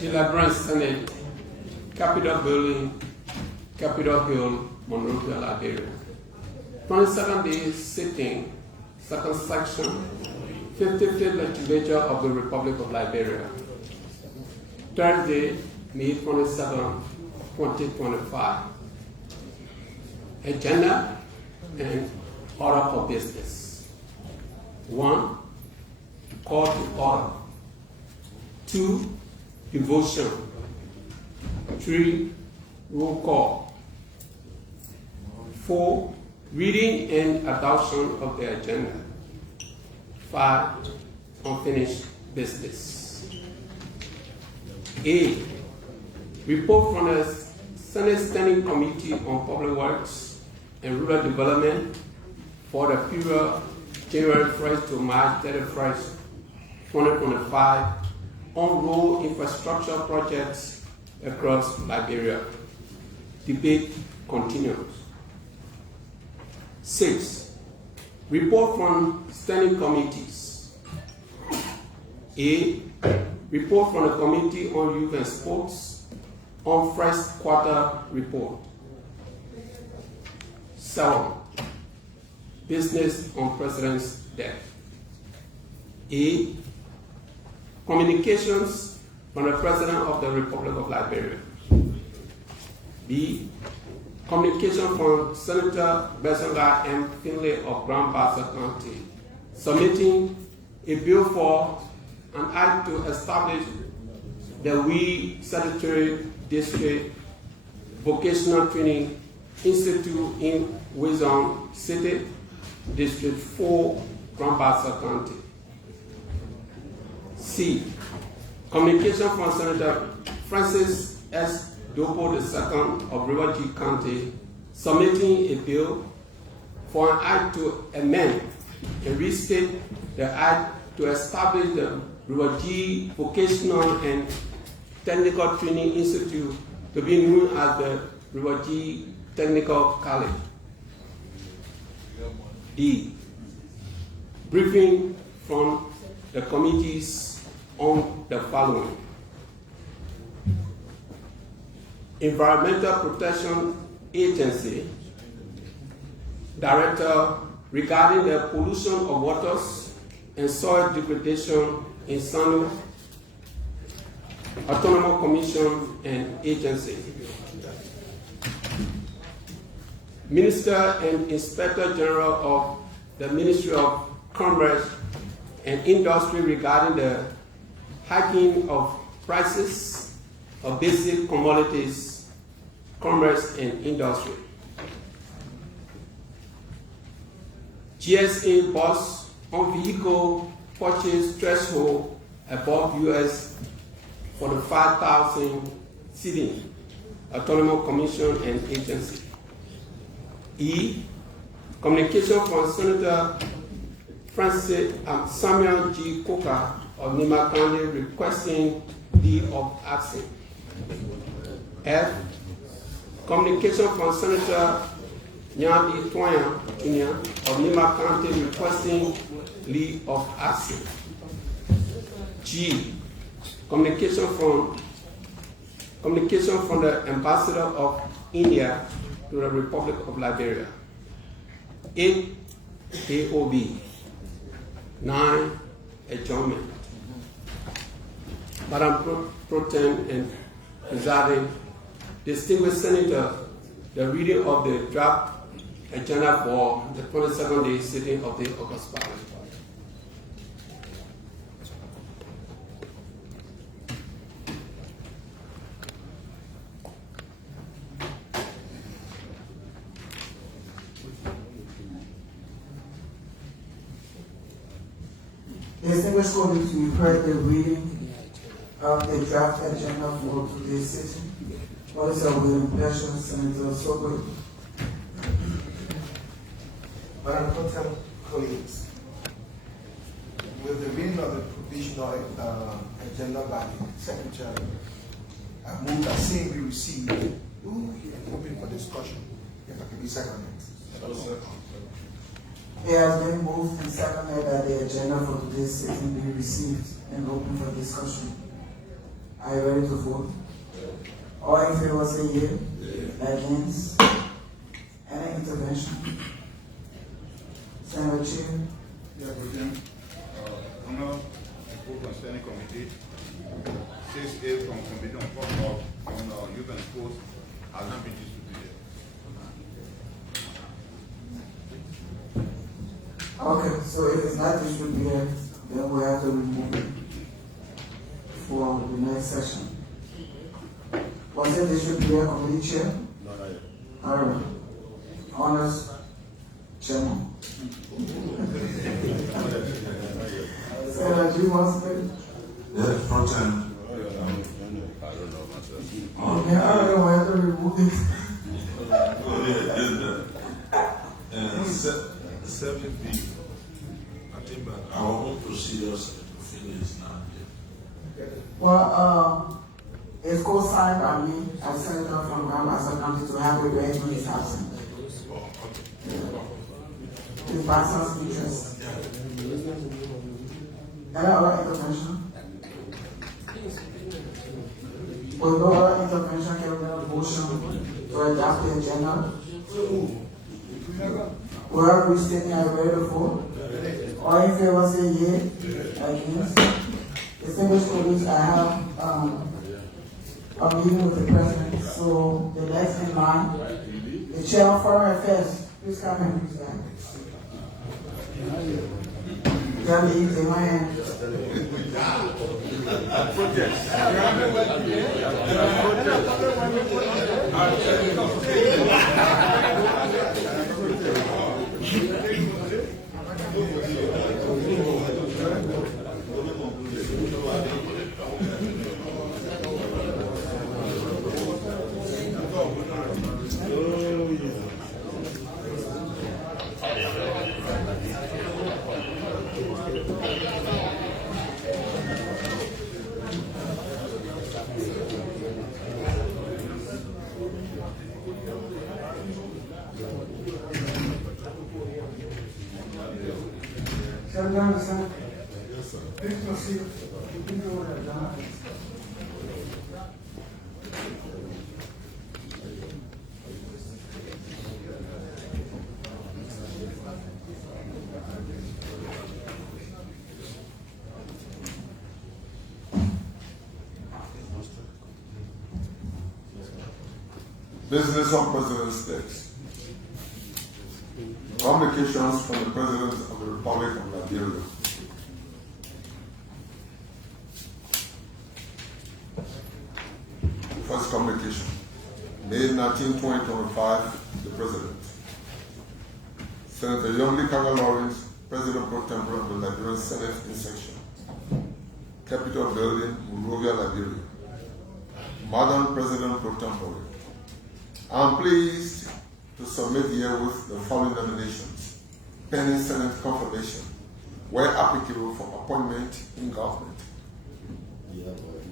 the Liberian Senate, Capitol Building, Capitol Hill, Monrovia, Liberia. 22nd day sitting, second section, 55th Legislature of the Republic of Liberia. Thursday, May 27, 2025. Agenda and order of business. 1. Call to order. 2. Devotion. 3. Roll call. 4. Reading and adoption of the agenda. 5. Unfinished business. A. Report from the Senate Standing Committee on Public Works and Rural Development for the period January 1st to March 31st, 2025 on road infrastructure projects across Liberia. Debate continues. 6. Report from standing committees. A. Report from the Committee on Youth and Sports on first quarter report. 7. Business on President's death. A. Communications from the President of the Republic of Liberia. B. Communication from Senator Besonga M. Finlay of Grand Bassa County, submitting a bill for an act to establish the We Statutory District Vocational Training Institute in Wizon City, District 4, Grand Bassa County. C. Communication from Senator Francis S. Dopo II of River G County, submitting a bill for an act to amend and restate the act to establish the River G Vocational and Technical Training Institute to be known as the River G Technical College. D. Briefing from the committees on the following: Environmental Protection Agency Director regarding the pollution of waters and soil degradation in Sanu Autonomous Commission and Agency. Minister and Inspector General of the Ministry of Commerce and Industry regarding the hiking of prices of basic commodities, commerce and industry. GSA boss on vehicle purchase threshold above US for the 5,000 seating, Autonomous Commission and Agency. E. Communication from Senator Samuel G. Coker of Nima County requesting leave of absence. F. Communication from Senator Nyandi Twanya Jr. of Nima County requesting leave of absence. G. Communication from the Ambassador of India to the Republic of Liberia. 8. AOB. 9. Adjournment. Madam Pro Tem and Presiding Distinguished Senator, the reading of the draft agenda for the 22nd day sitting of the August Parliament. Distinguished colleagues, we've heard the reading of the draft agenda for today's session. What is our will and pleasure, Senator Sobo? Madam Pro Tem, colleagues, with the reading of the provisional agenda by the Secretary, I move that same be received and open for discussion. If I can be seconded. It has been moved and seconded that the agenda for today's session be received and open for discussion. Are you ready to vote? All in favor say yea. Against? Any intervention? Senator Chair? Yeah, President. Honor report concerning committee 6A from Committee on Youth and Sports has not been distributed. Okay, so if it's not distributed, then we have to remove it for the next session. Was it distributed, committee chair? No, not yet. All right. Honors, chairman. Senator G wants to speak? Yes, President. I don't know myself. Okay, I don't know, I have to remove it. And 7B, I think that our own procedures to finish now. Well, it's co-signed by me as senator from Gambasa County to have it read when he's absent. His personal interest. Any other intervention? With no other intervention, can we have a motion to adopt the agenda? We have restating our ready to vote. All in favor say yea. Against? Distinguished colleagues, I have a meeting with the president, so the next in line, the chair of foreign affairs, please come and please back. Let me eat in my hand. Yes, sir. Please proceed. You can go there, John. Business on President's Desk. Communications from the President of the Republic of Liberia. First communication. May 19, 2025, the President. Senator Yomli Kanga Lawrence, President pro tempore of the Liberian Senate in section. Capitol Building, Monrovia, Liberia. Madam President pro tempore, I am pleased to submit herewith the following nominations, pending Senate confirmation, where applicable for appointment in government.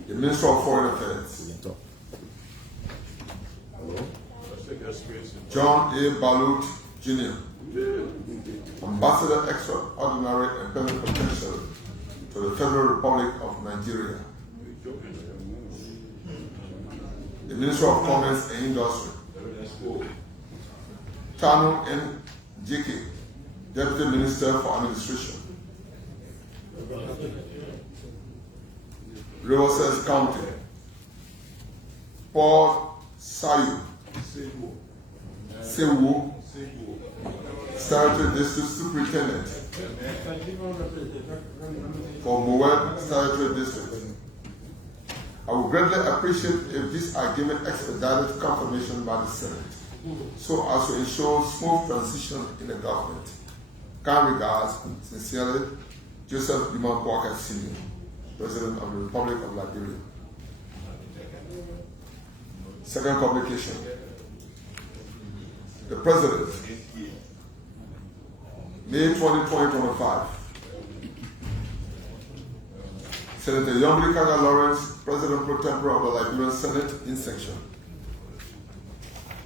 The Minister of Foreign Affairs, John A. Balut Jr., Ambassador Extraordinary and Plenipotentiary to the Federal Republic of Nigeria. The Minister of Commerce and Industry, Tanu N. Jiki, Deputy Minister for Administration. Rivers County, Paul Sayu, Sewu, Statutory District Superintendent for Mowed Statutory District. I would greatly appreciate if these are given expedited confirmation by the Senate, so as to ensure smooth transition in the government. Kind regards, sincerely, Joseph Dumas Walker Sr., President of the Republic of Liberia. Second publication. The President, May 20, 2025. Senator Yomli Kanga Lawrence, President pro tempore of the Liberian Senate in section.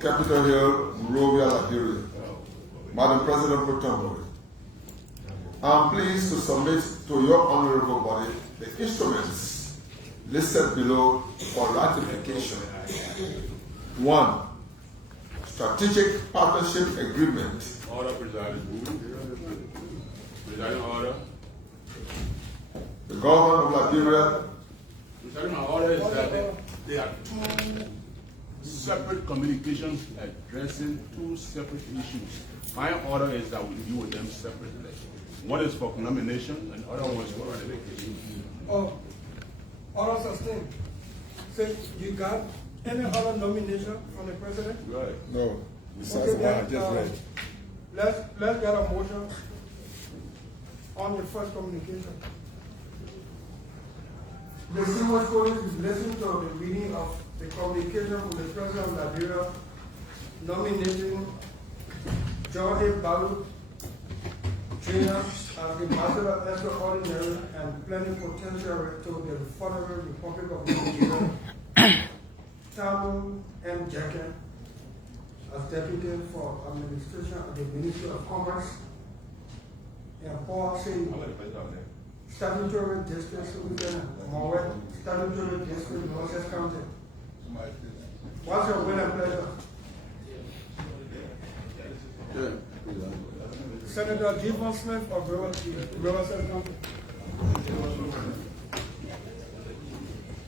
Capitol Hill, Monrovia, Liberia. Madam President pro tempore, I am pleased to submit to your honorable body the instruments listed below for ratification. 1. Strategic Partnership Agreement. Order, presiding. Presiding order. The government of Liberia. Presiding, my order is that there are two separate communications addressing two separate issues. My order is that we deal with them separately. One is for nomination and the other one is for ratification. Oh, order sustained. So you got any other nomination from the president? Right. No. Okay, then, let's get a motion on the first communication. The Distinguished colleagues is listening to the reading of the communication from the President of Liberia nominating John A. Balu Jr. as the Ambassador Extraordinary and Plenipotentiary to the Federal Republic of Nigeria, Tamu M. Jacket as Deputy for Administration of the Ministry of Commerce, and Paul C. Statutory District Superintendent, Mowat, Statutory District, Northwest County. What's your will and pleasure? Senator Gibbon Smith of Riverside County.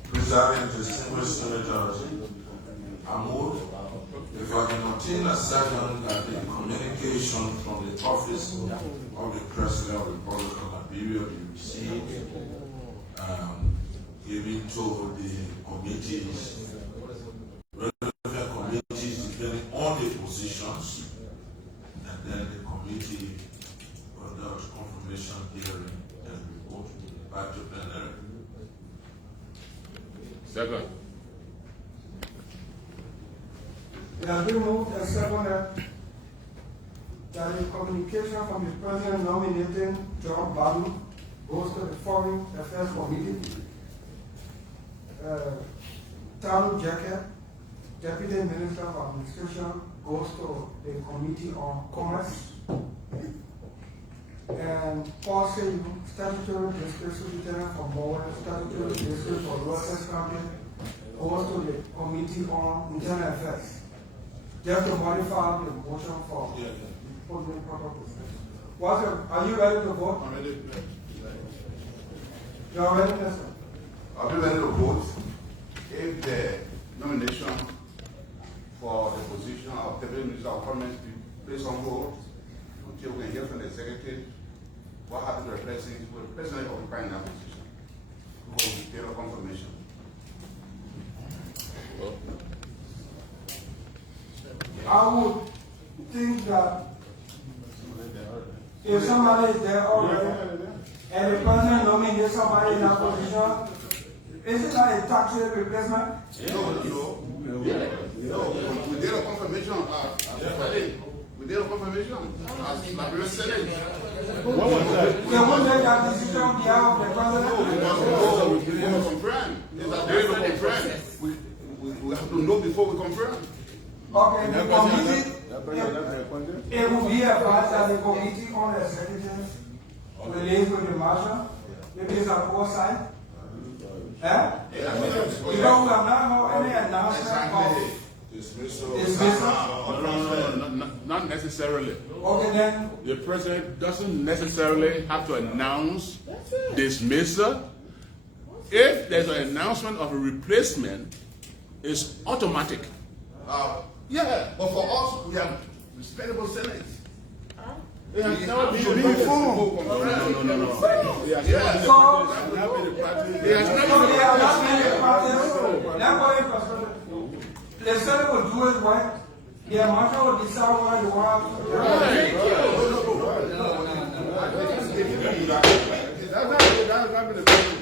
Presiding distinguished senators, I move if I can obtain a second that the communication from the office of the President of the Republic of Liberia be received, given to the committees, relevant committees depending on the positions, and then the committee conducts confirmation hearing and report back to plenary. Second. It has been moved and seconded that the communication from the President nominating John Balu goes to the Foreign Affairs Committee. Tamu Jacket, Deputy Minister of Administration, goes to the Committee on Commerce. And Paul Seyu, Statutory District Superintendent for Mowat, Statutory District for Northwest County, goes to the Committee on Internal Affairs. Just to modify the motion for putting in proper position. Are you ready to vote? I'm ready. You are ready, Mr. I'll be ready to vote if the nomination for the position of Deputy Minister of Commerce be placed on hold until we can hear from the executive what happened to the president, who the president occupying that position, who will give a confirmation. I would think that if somebody is there already and the president nominates somebody in that position, isn't that a tax rate replacement? No. We did a confirmation. We did a confirmation as Liberian Senate. What was that? They won't make that decision on behalf of the president? We will confirm. We have to know before we confirm. Okay, the committee, it will be advised that the committee on the executive relates with the marshal. Maybe it's an oversight. Because we have not heard any announcement of dismissal. No, not necessarily. Okay, then. The president doesn't necessarily have to announce dismissal. If there's an announcement of a replacement, it's automatic. Yeah, but for us, we have respectable Senate. It has never been the No. It has never been the practice. It has never been the practice. The Senate will do it right. The marshal will decide whether they want to. That's not been the practice.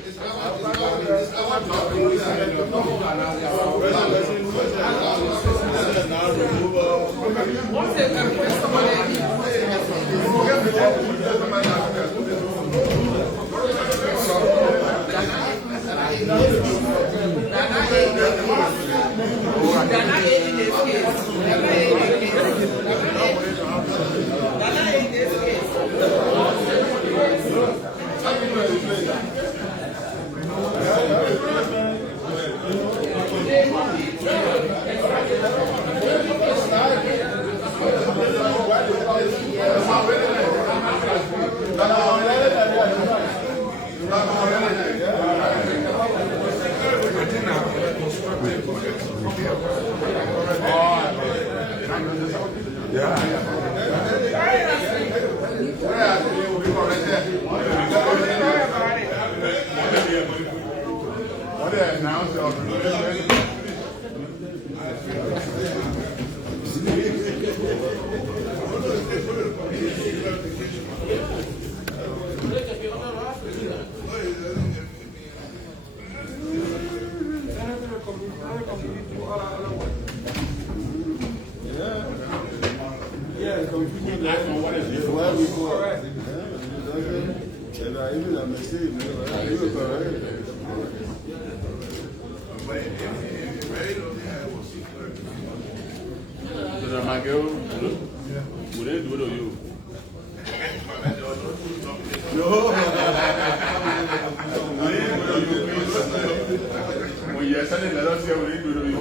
So my girl, would they do it to you? No. When you're sending letters here, would they do it to you?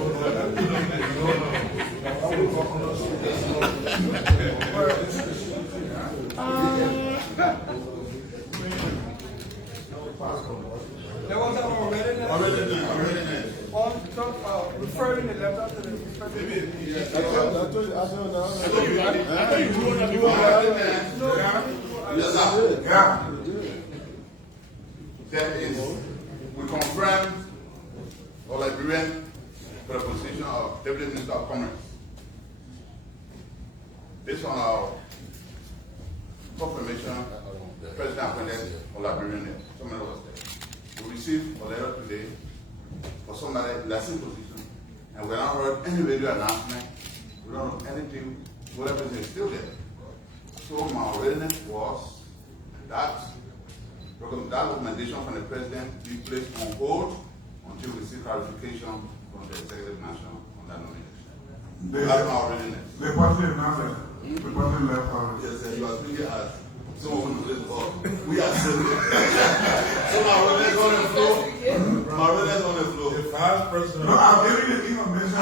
There was an already on top referring the letter to the president. That is, we confirm our Liberian for the position of Deputy Minister of Commerce. Based on our confirmation, the President appointed our Liberian, somebody was there. We received a letter today for somebody in that same position, and we haven't heard any radio announcement. We don't know anything, whatever is still there. So my readiness was that recommendation from the President be placed on hold until we see clarification from the Executive National on that nomination. That's my readiness. The party member, the party left. Yes, sir, you are speaking as someone who is God. We are civil. So my readiness on the floor. My readiness on the floor. The Vice President. No, I'm giving you the information. The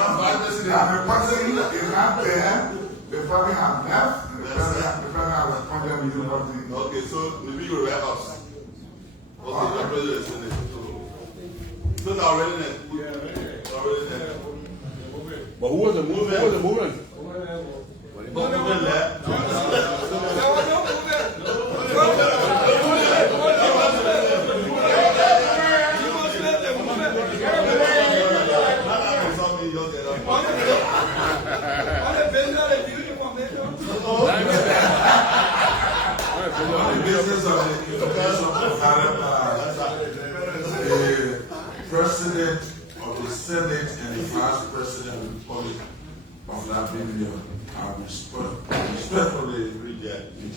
President is not there. The party has left. The President has appointed the party. Okay, so maybe you will wrap us. Okay, the President is in it. So now readiness. But who was the movement? Who was the movement? Movement left. There was no movement. The business of the information provided by the President of the Senate and the Vice President of the Republic of Liberia are respectfully rejected.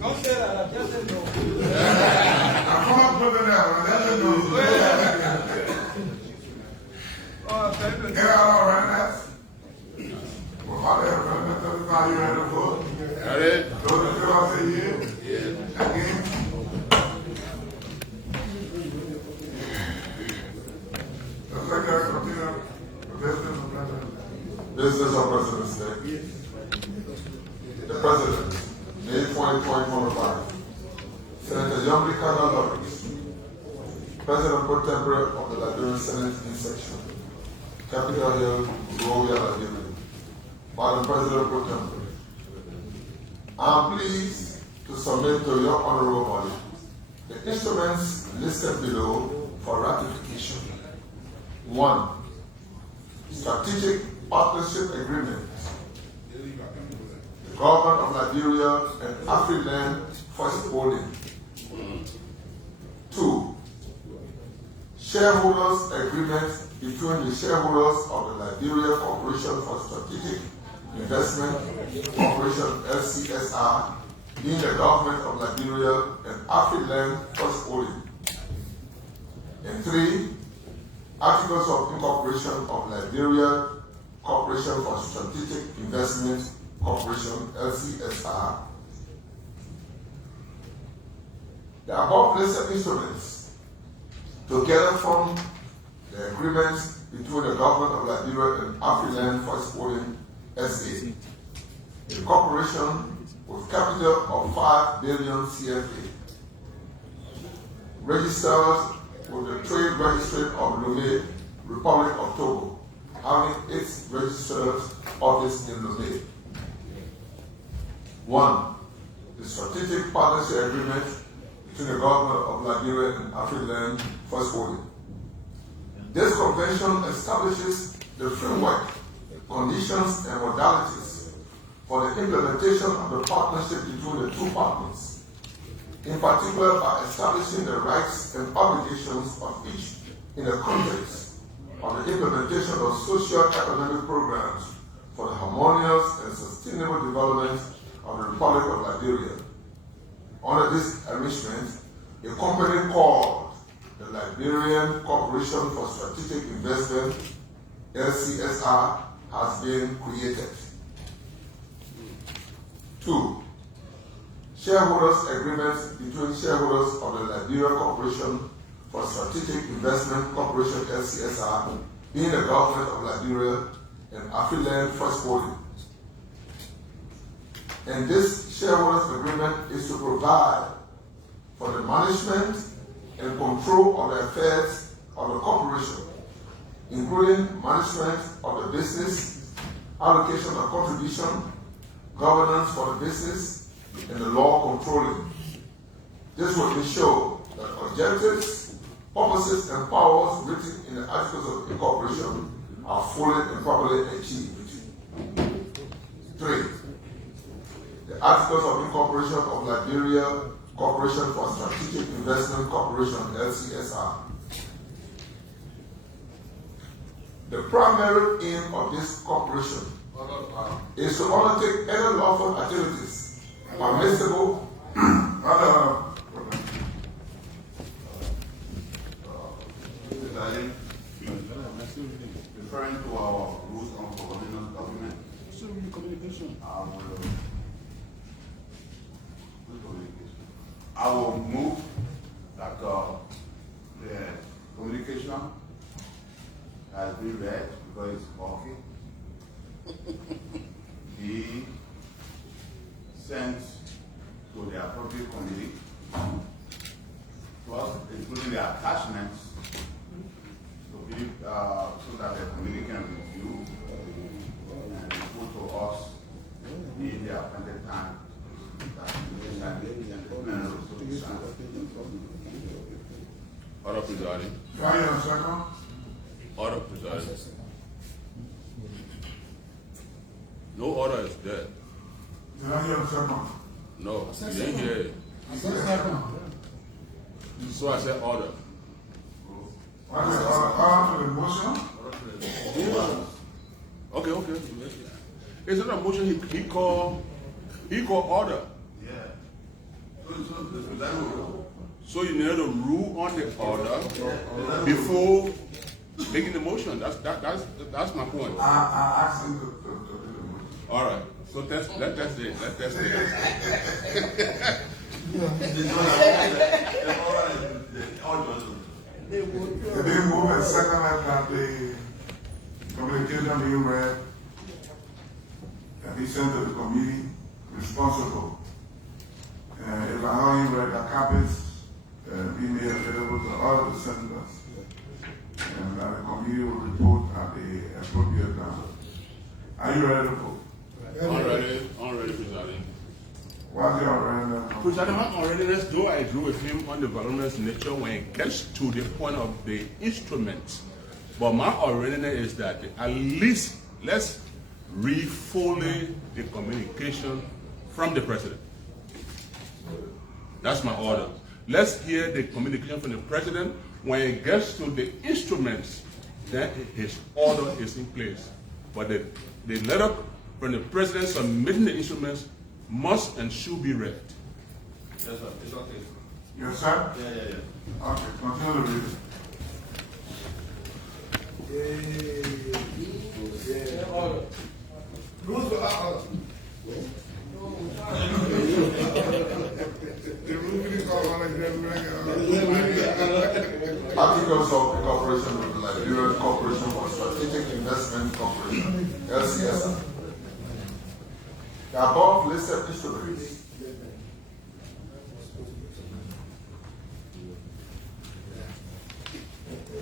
Don't say that, I just said no. I'm not putting that. Let them know. Get out already, that's. Well, how the hell, that's how you ready to vote? Got it? Those that fill out the year? Yeah. Again? The Secretary continue. Business of President's Day. The President, May 20, 2025. Senator Yomri Kanga Lawrence, President pro tempore of the Liberian Senate in section, Capitol Hill, Royal Liberia. Madam President pro tempore, I am pleased to submit to your honorable body the instruments listed below for ratification. 1. Strategic Partnership Agreement. The Government of Liberia and Afriland First Holding. 2. Shareholders Agreement between the shareholders of the Liberia Corporation for Strategic Investment Corporation LCSR, being the government of Liberia and Afriland First Holding. And 3. Articles of Incorporation of Liberia Corporation for Strategic Investment Corporation LCSR. The above listed instruments together form the agreement between the government of Liberia and Afriland First Holding SA, a corporation with capital of 5 billion CFA, registered with the Trade Registry of Lomé, Republic of Togo, having its registered office in Lomé. 1. The Strategic Partnership Agreement between the government of Liberia and Afriland First Holding. This convention establishes the framework, conditions, and modalities for the implementation of the partnership between the two partners, in particular by establishing the rights and obligations of each in the context of the implementation of socio-economic programs for the harmonious and sustainable development of the Republic of Liberia. Under this arrangement, a company called the Liberian Corporation for Strategic Investment, LCSR, has been created. 2. Shareholders' agreements between shareholders of the Liberian Corporation for Strategic Investment Corporation, LCSR, being the government of Liberia and Afriland First Holding. And this shareholders' agreement is to provide for the management and control of the affairs of the corporation, including management of the business, allocation of contribution, governance for the business, and the law controlling. This will ensure that objectives, purposes, and powers written in the Articles of Incorporation are fully and properly achieved. 3. The Articles of Incorporation of Liberia Corporation for Strategic Investment Corporation, LCSR. The primary aim of this corporation is to undertake any lawful activities permissible referring to our rules on government. Communication. I will move that the communication has been read because it's bulky. Be sent to the appropriate committee, plus including the attachments, to be, so that the committee can review and report to us in the appointed time. Order presiding. Order presiding. No order is there. Did I hear a second? No, you didn't hear it. So I said order. What is order to the motion? Okay. It's not a motion. He called order. So you need to rule on the order before making the motion. That's my point. I asked him to do the motion. All right. So let test it. It didn't move a second that the communication being read and be sent to the committee responsible. If I know you read the copies, be made available to all the senators. And the committee will report at the appropriate time. Are you ready to vote? Already, presiding. What's your readiness? Presiding, my unreadiness, though I agree with him on the voluminous nature when it gets to the point of the instruments. But my unreadiness is that at least let's read fully the communication from the president. That's my order. Let's hear the communication from the president. When it gets to the instruments, then his order is in place. But the letter from the president submitting the instruments must and should be read. Yes, sir. It's okay. Yes, sir? Yeah. Okay, continue to read. Rules for order. Articles of Incorporation with the Liberian Corporation for Strategic Investment Corporation, LCSR. The above listed instruments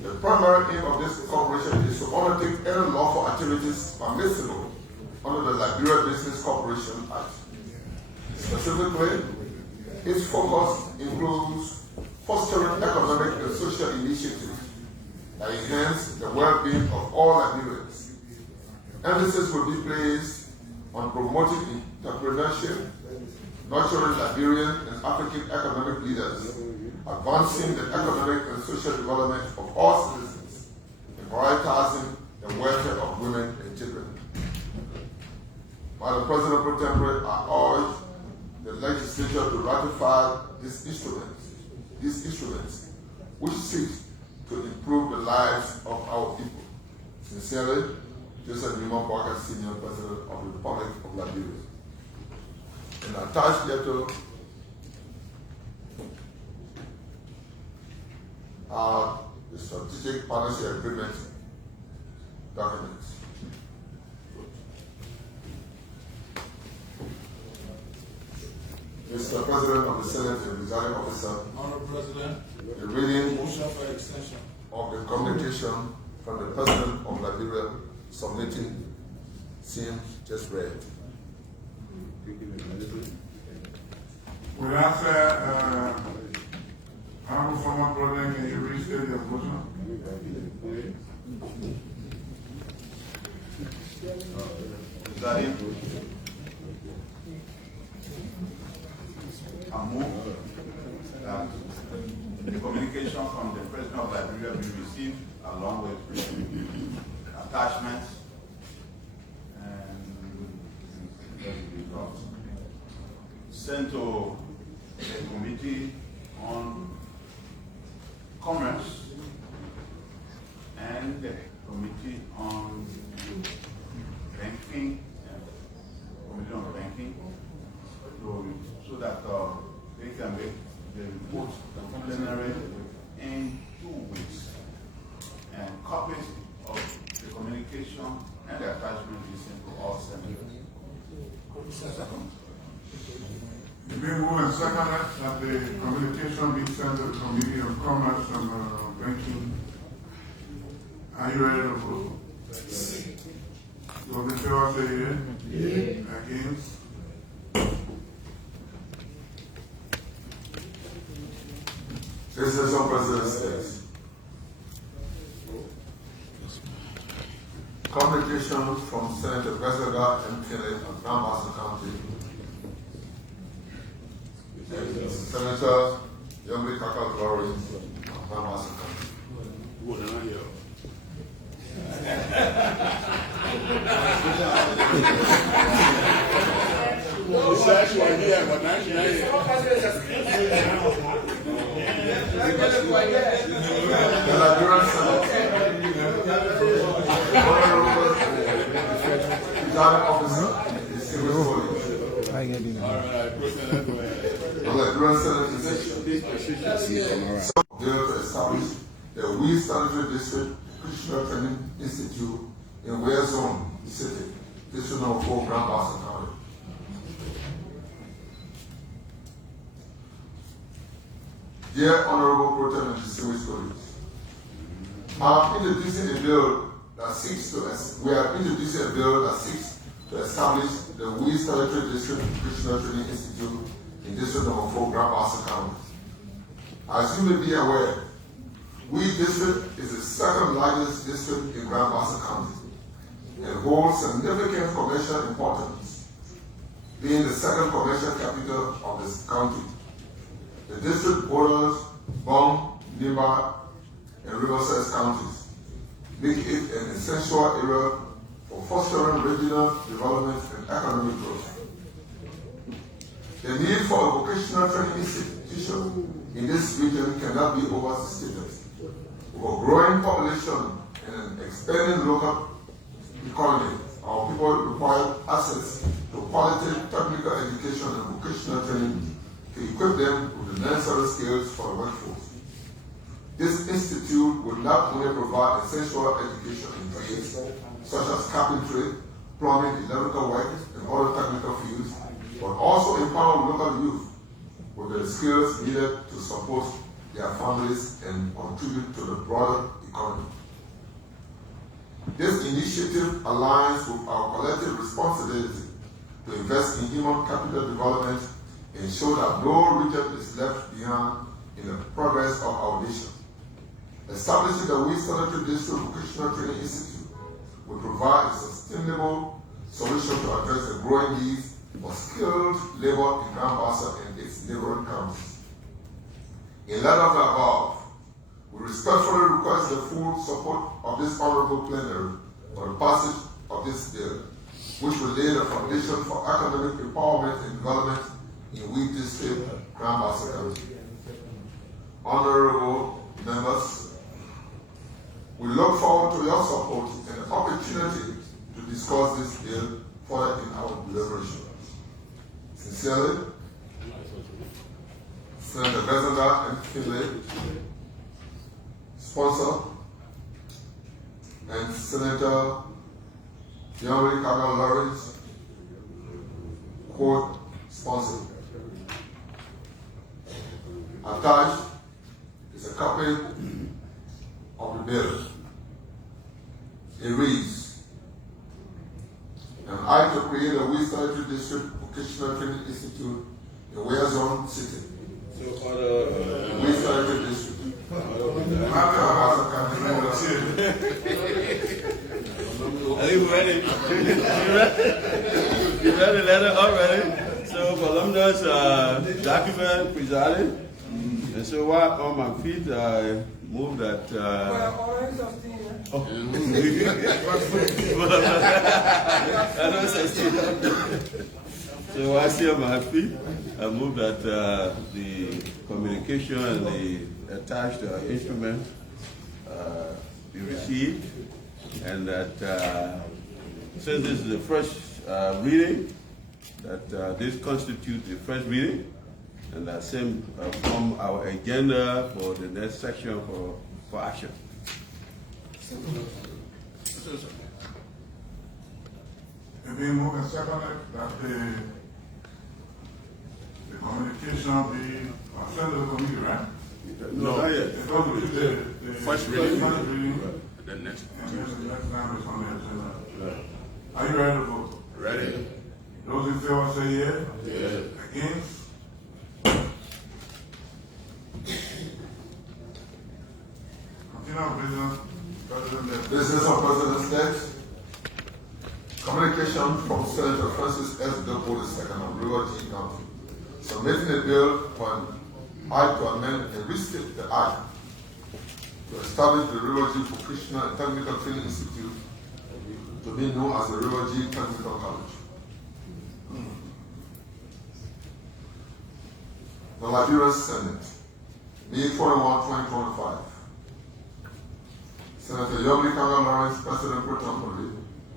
the primary aim of this corporation is to undertake any lawful activities permissible under the Liberia Business Corporation Act. Specifically, its focus includes fostering economic and social initiatives that enhance the well-being of all Liberians. Emphasis will be placed on promoting entrepreneurship, nurturing Liberian and African economic leaders, advancing the economic and social development of all citizens, and prioritizing the welfare of women and children. By the President pro tempore, I urge the legislature to ratify these instruments, which seek to improve the lives of our people. Sincerely, Joseph Newman Parker, Senior President of the Republic of Liberia. And attached letter are the strategic partnership agreement documents. Mr. President of the Senate and Presiding Officer, Honorable President, the reading motion for extension of the communication from the President of Liberia submitting seems just read. With that said, Honorable former President, can you restate your motion? Is that it? I move that the communication from the President of Liberia be received along with attachments and sent to the Committee on Commerce and the Committee on Banking, Committee on Banking, so that they can make the report plenary in 2 weeks. And copies of the communication and the attachment is sent to all senators. It's been moved and seconded that the communication be sent to the Committee on Commerce and Banking. Are you ready to vote? Those in favor say yea. Against? Citizen President states. Communication from Senator Besega and Kenneth of Grandmaster County. And Senator Yombi Kaka Glory of Grandmaster County. The Liberian Senate, the Honorable Presiding Officer, the Civil College. The Liberian Senate is bill to establish the We Sanitary District Christian Training Institute in Ware Zone, City, District No. 4, Grand Bassa County. Dear Honorable Pro Tem and Distinguished colleagues, we are introducing a bill that seeks to establish the We Sanitary District Christian Training Institute in District No. 4, Grand Bassa County. As you may be aware, We District is the second largest district in Grand Bassa County and holds significant commercial importance, being the second commercial capital of this county. The district borders Bong, Nimba, and Riverside counties, making it an essential area for fostering regional development and economic growth. The need for a vocational training institution in this region cannot be overstated. With a growing population and an expanding local economy, our people require access to quality technical education and vocational training to equip them with the necessary skills for the workforce. This institute will not only provide essential education in trades such as carpentry, plumbing, electrical work, and other technical fields, but also empower local youth with the skills needed to support their families and contribute to the broader economy. This initiative aligns with our collective responsibility to invest in human capital development and ensure that no region is left behind in the progress of our nation. Establishing the We Sanitary District Vocational Training Institute will provide a sustainable solution to address the growing needs for skilled labor in Grand Bassa and its neighboring counties. In light of the above, we respectfully request the full support of this honorable plenary for the passage of this bill, which will lay the foundation for economic empowerment and development in Wheat District, Grand Bassa County. Honorable members, we look forward to your support and the opportunity to discuss this bill further in our deliberation. Sincerely, Senator Bezanda and Finlay, sponsor, and Senator Yuri Kaga Lawrence, quote, sponsor. Attached is a copy of the bill. It reads, an act to create a West Sanitary District Vocational Training Institute in Ware Zone City. West Sanitary District. Are you ready? You read the letter already? So voluminous document presented. And so while on my feet, I move that. So I see on my feet, I move that the communication and the attached instrument be received, and that since this is the first reading, that this constitutes the first reading, and that same form our agenda for the next section for action. It being moved and seconded that the communication be sent to the committee, right? No, not yet. It goes to the First reading. The next time is on the agenda. Are you ready to vote? Ready? Those in favor say yeah. Yeah. Against? Continue, President. Business of President's Debt. Communication from Senator Francis S. Dopo II of River G County, submitting a bill for an act to amend and restate the act to establish the River G Vocational and Technical Training Institute to be known as the River G Technical College. The Liberian Senate, May 21, 2025. Senator Yobli Kanga Lawrence, President Pro Tempore,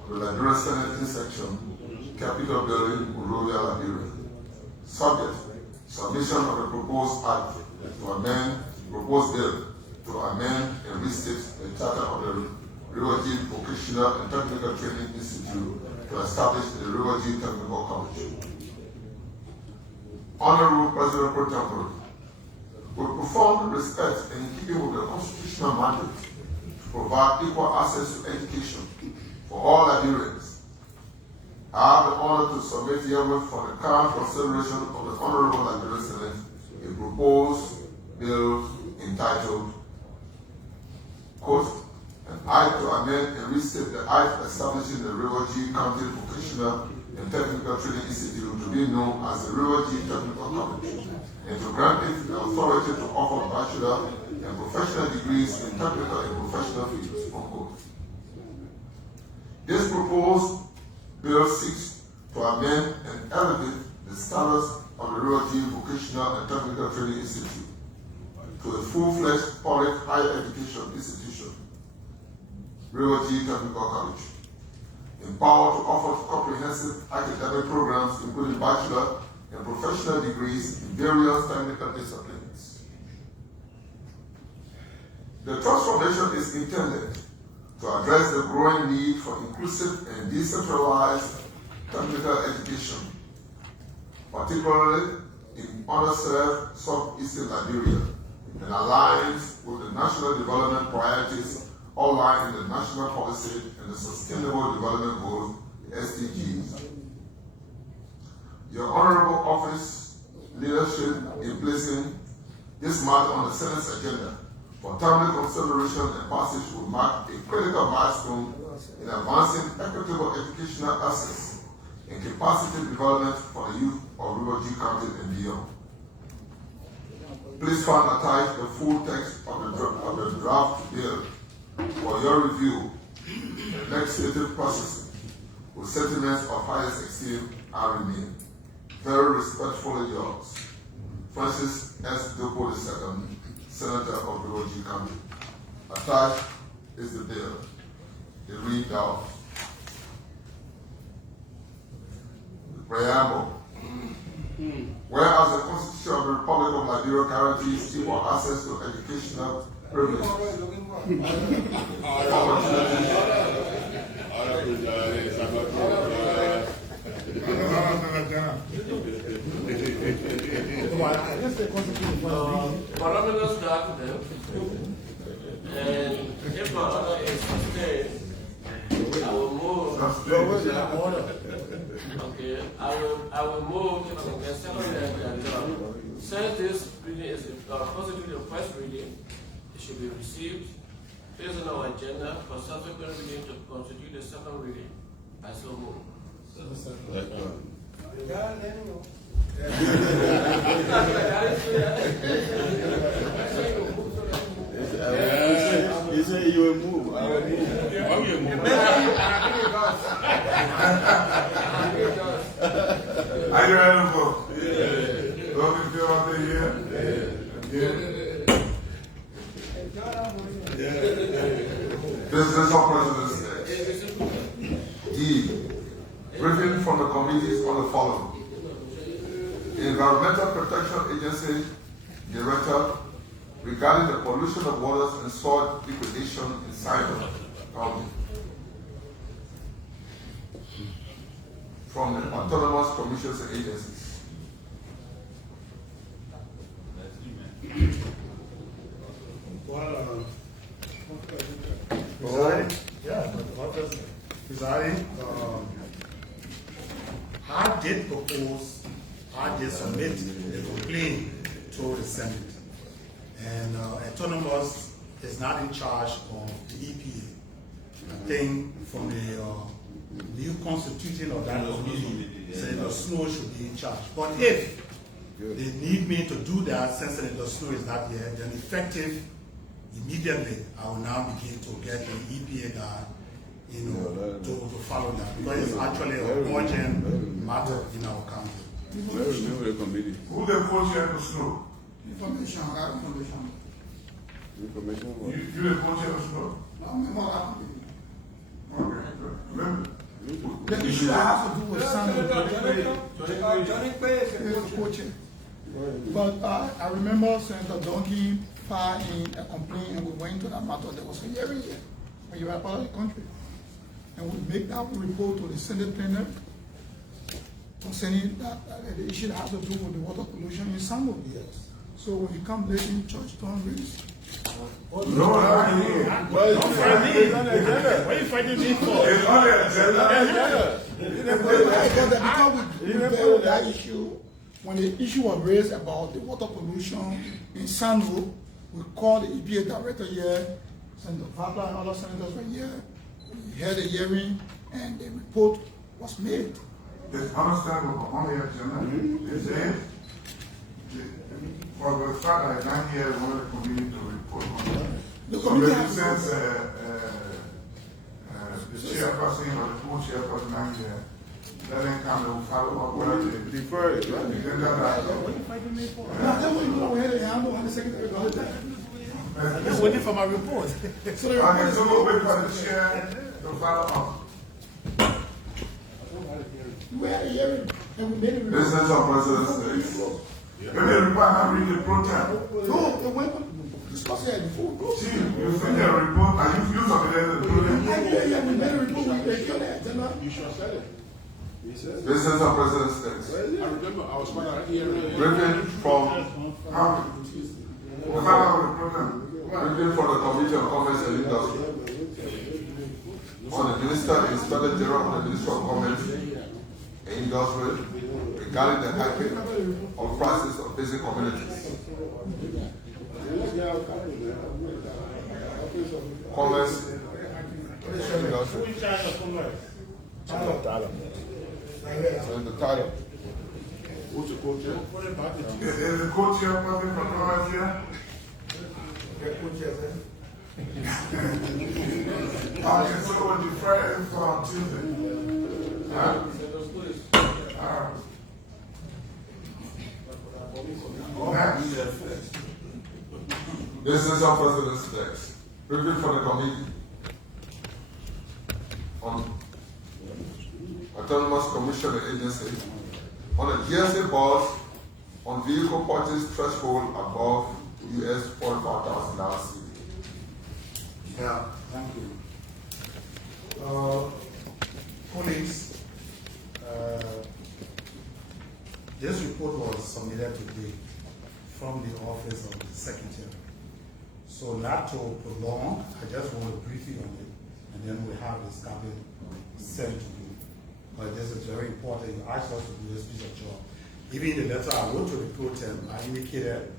the Liberian Senate section, Capitol Building, Monrovia, Liberia. Subject, submission of the proposed act to amend, proposed bill to amend and restate the charter of the River G Vocational and Technical Training Institute to establish the River G Technical College. Honorable President Pro Tempore, with profound respect and in keeping with the constitutional mandate to provide equal access to education for all Liberians, I have the honor to submit herewith for the current consideration of the Honorable Liberian Senate a proposed bill entitled, quote, an act to amend and restate the act establishing the River G County Vocational and Technical Training Institute to be known as the River G Technical College, and to grant it the authority to offer bachelor and professional degrees in technical and professional fields, unquote. This proposed bill seeks to amend and elevate the status of the River G Vocational and Technical Training Institute to a full-fledged public higher education institution, River G Technical College, empowered to offer comprehensive academic programs including bachelor and professional degrees in various technical disciplines. The transformation is intended to address the growing need for inclusive and decentralized technical education, particularly in underserved southeastern Liberia, and aligns with the national development priorities outlined in the National Policy and the Sustainable Development Goals, the SDGs. Your Honorable Office leadership in placing this matter on the Senate's agenda for timely consideration and passage will mark a critical milestone in advancing equitable educational access and capacity development for the youth of River G County and beyond. Please find attached the full text of the draft bill for your review and legislative processing with sentiments of highest esteem and remain. Very respectfully yours, Francis S. Dopo II, Senator of Liberia County. Attached is the bill. It reads out the preamble. Whereas the Constitution of the Republic of Liberia guarantees equal access to educational privileges, Voluminous document, and if my order is sustained, I will move. Okay, I will move if I can get second and since this reading is constituted the first reading, it should be received, placed on our agenda for subsequent reading to constitute the second reading. I so move. He said you will move. I will move. Why will you move? Are you ready to vote? Those in favor say yeah. Business of President's D. Briefing from the committees on the following. Environmental Protection Agency Director regarding the pollution of waters and soil liquidation in Simon County. From the autonomous commissions and agencies. Presiding, I did propose, I did submit a complaint to the Senate. And autonomous is not in charge of the EPA. I think from the new constitution of that committee, saying the snow should be in charge. But if they need me to do that, since the snow is not here, then effective immediately, I will now begin to get the EPA guy, to follow that, because it's actually an urgent matter in our county. Who the co-chair of snow? Information. You the co-chair of snow? Okay, remember. The issue has to do with Johnny Quay is coaching. But I remember Senator Donkey filed in a complaint and we went to that matter. There was a hearing here when you were part of the country. And we make that report to the Senate plenary concerning that the issue has to do with the water pollution in some of the years. So when you come late in church, don't raise. No, not here. Why are you fighting me for? It's on the agenda. Because we dealt that issue, when the issue was raised about the water pollution in Sando, we called the EPA director here, Senator Pabla and other senators were here. We had a hearing and the report was made. It's understandable on the agenda. It says, for the fact that 9 years, we want the committee to report on that. The So committee that has since the chairperson or the co-chairperson 9 years, let them come and follow up whether the agenda I'm just waiting for my report. So the report okay, is so we'll wait for the chair to follow up. we had a hearing and we made a report. Business of President's Let me report how read the program. No, it went discuss it before we go. See, you send a report and you submitted the program. Yeah, we made a report, we reviewed it. You should have said it. Business of President's I remember I was part of here. Briefing from The program. Briefing from the Committee on Commerce and Industry on the Minister Inspector General of the Ministry of Commerce and Industry regarding the hiking of prices of basic commodities. Commerce and Industry. Senator Tyler. Who's the co-chair? Is the co-chairperson from Commerce here? Okay, so we'll defer it for Tuesday. Decision President's text. Briefing for the committee on Autonomous Commission and Agency on the GSA board on vehicle purchase threshold above US $45,000. Yeah, thank you. Colleagues, this report was submitted today from the office of the Secretary. So not to prolong, I just want to brief you on it, and then we have this copy sent to you. But this is very important. You asked us to do this piece of job. Even in the letter I wrote to the pro tem, I indicated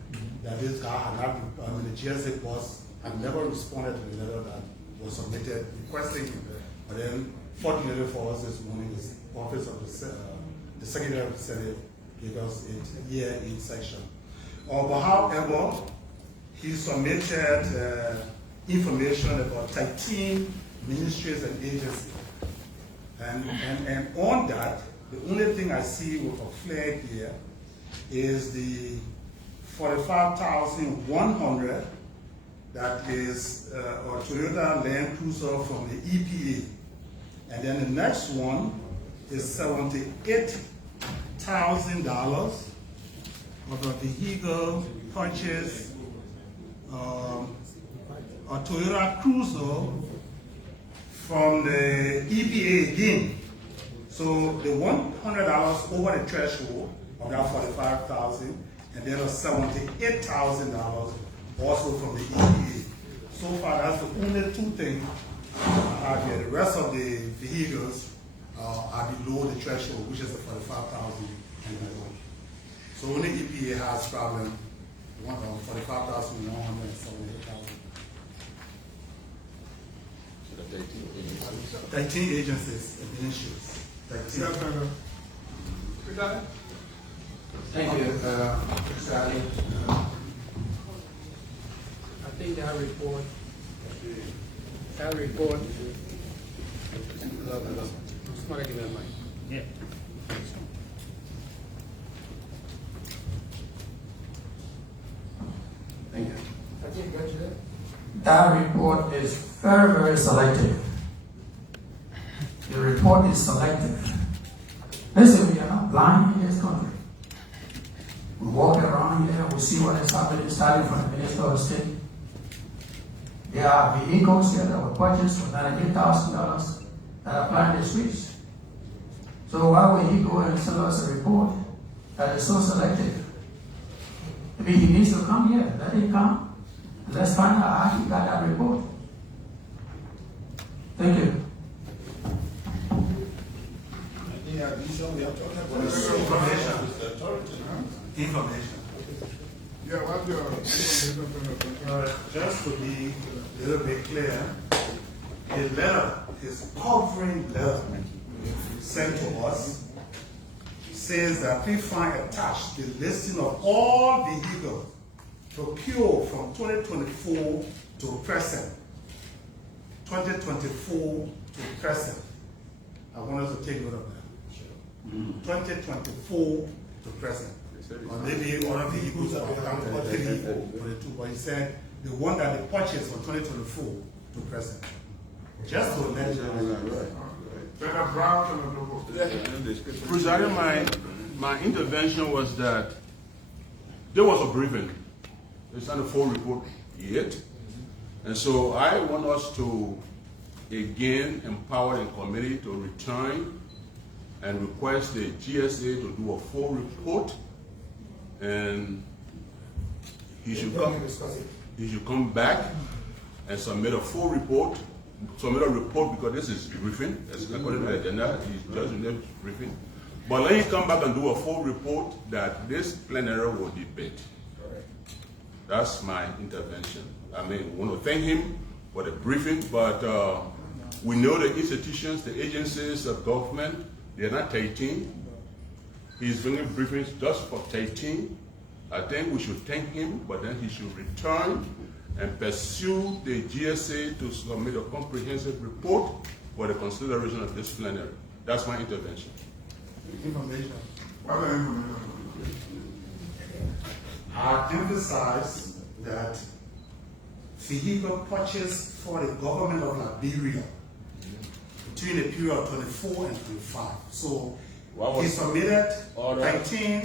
that this guy had not, the GSA boss had never responded to the letter that was submitted requesting him. But then, fortunately for us this morning, the office of the Secretary of the Senate gave us a year-end section. But however, he submitted information about 13 ministries and agencies. And on that, the only thing I see with a flag here is the 45,100 that is a Toyota Land Cruiser from the EPA. And then the next one is $78,000 of a vehicle purchase, a Toyota Cruiser from the EPA again. So the $100 over the threshold of that 45,000, and then a $78,000 also from the EPA. So far, that's the only two things I have here. The rest of the vehicles are below the threshold, which is the 45,000 and below. So only EPA has problem 45,100 and 78,000. 13 agencies and ministries. 13. Thank you, Mr. Ali. I think that report, somebody give me a mic. Yeah. Thank you. That report is very, very selective. The report is selective. Listen, we are not blind in this country. We walk around here, we see what is happening, starting from the Minister of State. There are vehicles here that were purchased for $98,000 that are planted in the streets. So why would he go and sell us a report that is so selective? Maybe he needs to come here. Let him come. Let's find out how he got that report. Thank you. Information. Yeah, what's your information? Just to be a little bit clear, a letter, his covering letter sent to us says that we find attached the listing of all vehicles procured from 2024 to present. 2024 to present. I want us to take note of that. 2024 to present. Or maybe other vehicles are accounted for 3 or 2, but he said the one that they purchased from 2024 to present. Just to let you know. Presiding, my intervention was that there was a briefing. It's not a full report yet. And so I want us to again empower the committee to return and request the GSA to do a full report, and he should come back and submit a full report. Submit a report because this is briefing, as according to the agenda, he's just in the briefing. But let him come back and do a full report that this plenary will debate. That's my intervention. I mean, we want to thank him for the briefing, but we know the institutions, the agencies of government, they're not 13. He's bringing briefings just for 13. I think we should thank him, but then he should return and pursue the GSA to submit a comprehensive report for the consideration of this plenary. That's my intervention. Information. Other information. I emphasize that vehicle purchased for the government of Liberia between the period of 24 and 25. So he submitted 13.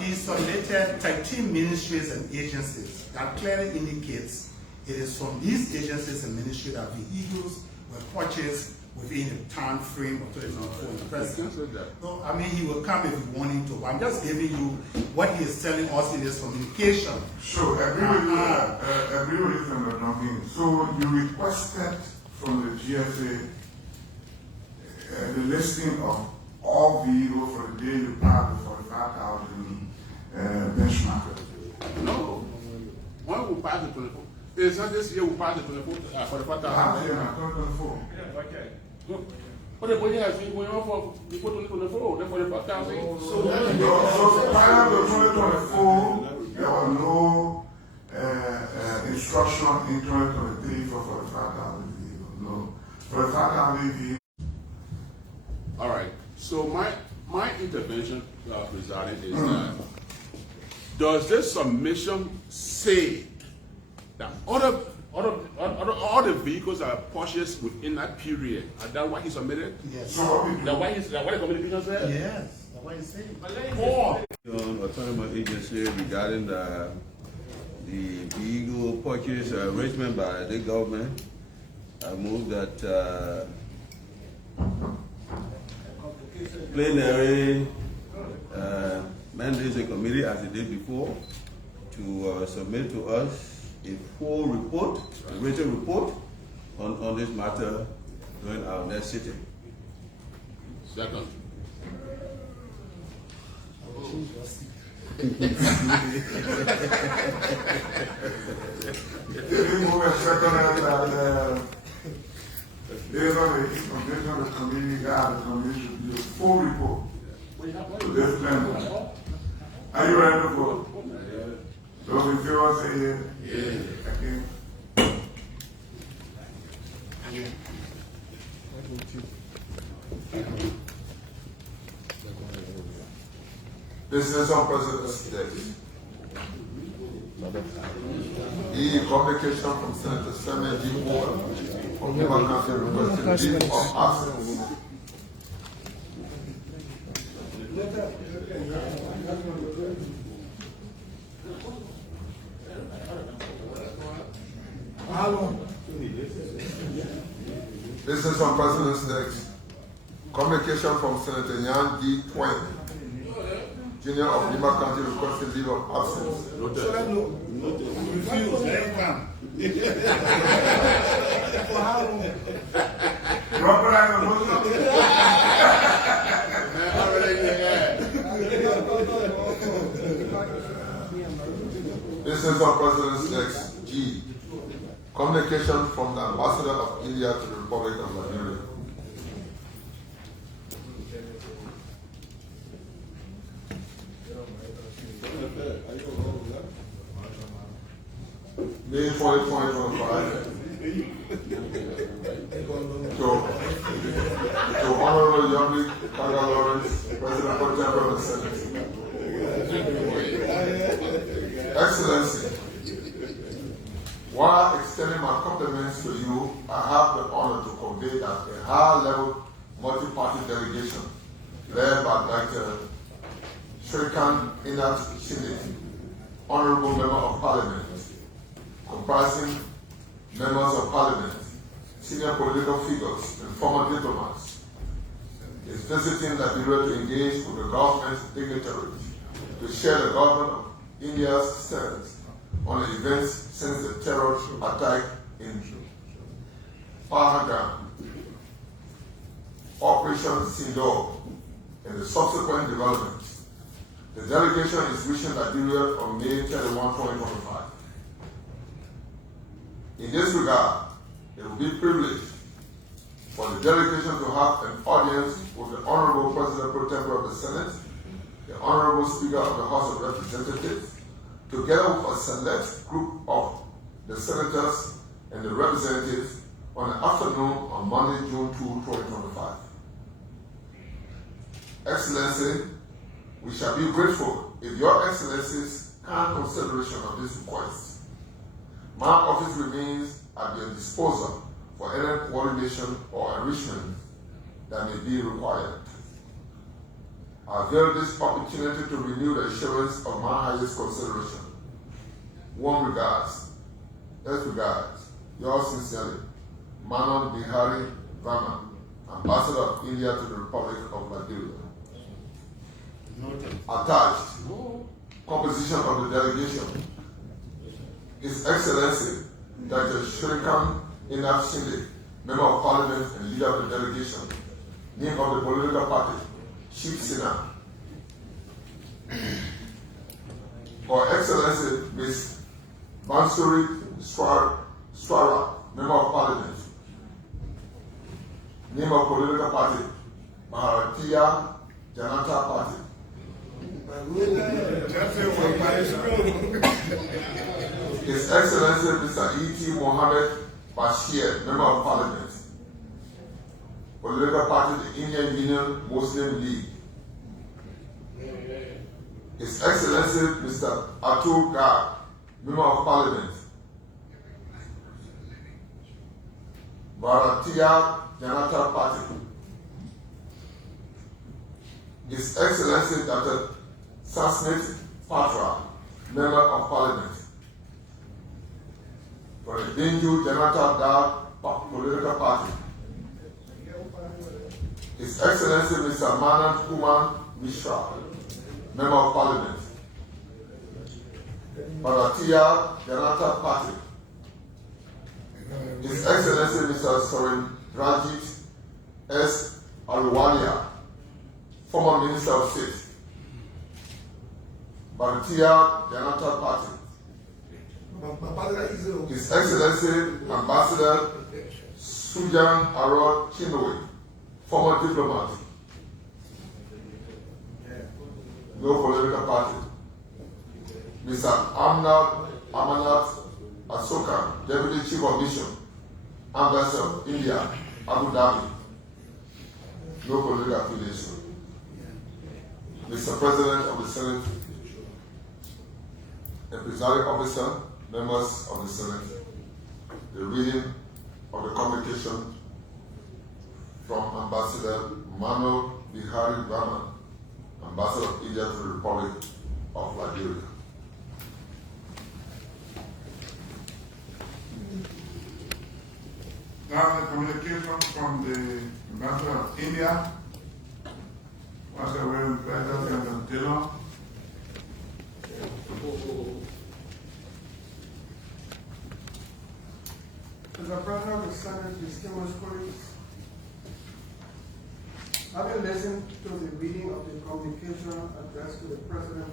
He submitted 13 ministries and agencies. That clearly indicates it is from these agencies and ministries that vehicles were purchased within the time frame of 2024 in the president. So, I mean, he will come if he want him to. But I'm just giving you what he is telling us in his communication. Sure, agree with you, Senator Duncan. So you requested from the GSA the listing of all vehicles for the day you passed the 45,000 benchmark. No. When we pass the 24, it's not this year we pass the 24, 45,000. Last year, 2024. Yeah, okay. But the budget has been going on for before 2024, the 45,000. So prior to 2024, there was no instruction in 2023 for 45,000 vehicles. No. 45,000 vehicles. All right. So my intervention, presiding, is that does this submission say that all the vehicles are purchased within that period? Is that what he submitted? Yes. That what the communication said? Yes. That's what he's saying. Autonomous agency regarding the vehicle purchase arrangement by the government. I move that plenary mandates a committee as it did before to submit to us a full report, a written report on this matter during our next sitting. Second. Based on the information of the committee, the committee should do a full report to this plan. Are you ready to vote? Those in favor say yes. Again. Business on President's Day. The communication from Senator Samuel G. Moore from Liberia County requesting leave of absence. Business on President's Day. Communication from Senator Yan D. Twain, Junior of Lima County requesting leave of absence. Refuse. Let him come. For how long? Business on President's Next G. Communication from the Ambassador of India to the Republic of Liberia. May 2025. To Honorable Yombi Kaga Lawrence, President Pro Tempore of the Senate. Excellency, while extending my compliments to you, I have the honor to convey that a high-level multi-party delegation led by Dr. Shrikant Inat Shinde, Honorable Member of Parliament, comprising members of Parliament, senior political figures, and former diplomats, is visiting Liberia to engage with the government dignitaries to share the government of India's stance on the events since the terror attack in Pahalgam, Operation Sindor, and the subsequent developments. The delegation is reaching Liberia on May 31, 2025. In this regard, it will be privileged for the delegation to have an audience with the Honorable President Pro Tempore of the Senate, the Honorable Speaker of the House of Representatives, together with a select group of the senators and the representatives on the afternoon on Monday, June 2, 2025. Excellency, we shall be grateful if Your Excellencies kind consideration of this request. My office remains at your disposal for any coordination or enrichment that may be required. I avail this opportunity to renew the assurance of my highest consideration. Warm regards. Best regards. Yours sincerely, Manon Bihari Verma, Ambassador of India to the Republic of Liberia. Attached, composition of the delegation. His Excellency Dr. Shrinkam Inaf Singh, Member of Parliament and leader of the delegation, name of the political party, Chief Sina. Her Excellency Ms. Bansuri Swara, Member of Parliament, name of political party, Bharatiya Janata Party. His Excellency Mr. E.T. Mohammed Bashir, Member of Parliament, political party, the Indian Union Muslim League. His Excellency Mr. Atul Gar, Member of Parliament, Bharatiya Janata Party. His Excellency Dr. Sasmit Patra, Member of Parliament, for the Bindu Janata Dal political party. His Excellency Mr. Manand Kumar Mishra, Member of Parliament, Bharatiya Janata Party. His Excellency Mr. Soren Rajit S. Aluwalia, former Minister of State, Bharatiya Janata Party. His Excellency Ambassador Sujan Arod Chinwe, former diplomat. No political party. Mr. Amanat Asoka, Deputy Chief of Mission, Ambassador of India, Abu Dhabi. No political affiliation. Mr. President of the Senate, and presiding officer, members of the Senate, the reading of the communication from Ambassador Mano Bihari Verma, Ambassador of India to the Republic of Liberia. Now the communication from the Ambassador of India. Once I will President and Taylor. Mr. President of the Senate, distinguished colleagues, having listened to the reading of the communication addressed to the President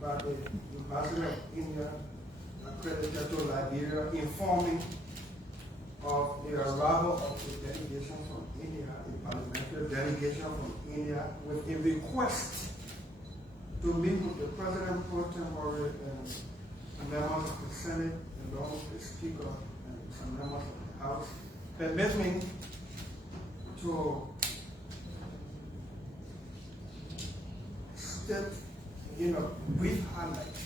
by the Ambassador of India accredited to Liberia, informing of the arrival of the delegation from India, a parliamentary delegation from India, with a request to meet with the President pro tempore and members of the Senate, along with the Speaker and some members of the House, permit me to state in a brief highlight.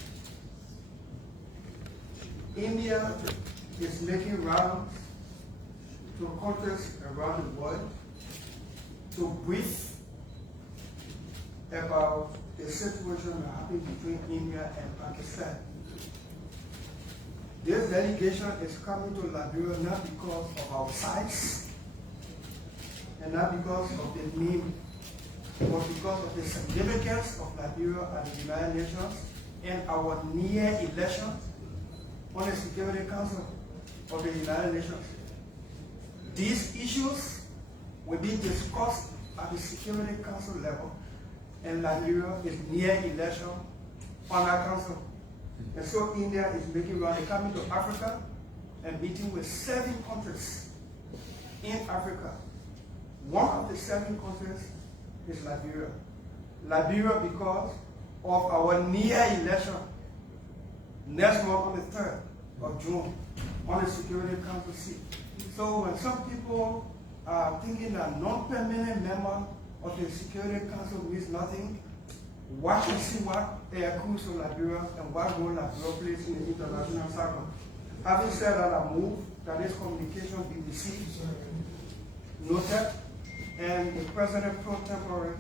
India is making rounds to countries around the world to brief about the situation happening between India and Pakistan. This delegation is coming to Liberia not because of our size and not because of the name, but because of the significance of Liberia and the United Nations and our near election on the Security Council of the United Nations. These issues will be discussed at the Security Council level, and Liberia is near election on our council. And so India is making round, coming to Africa and meeting with 7 countries in Africa. One of the 7 countries is Liberia. Liberia because of our near election next month on the 3rd of June on the Security Council seat. So when some people are thinking that non-permanent member of the Security Council means nothing, watch and see what air crews of Liberia and what role Liberia plays in the international cycle. Having said that, I move that this communication be received, noted, and the President pro tempore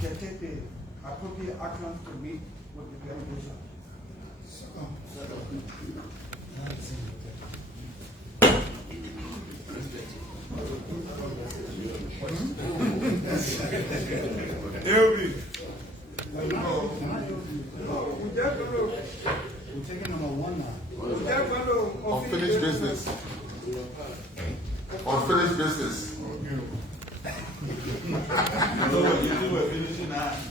can take the appropriate actions to meet with the delegation. We're taking number one now. Unfinished business. Unfinished business.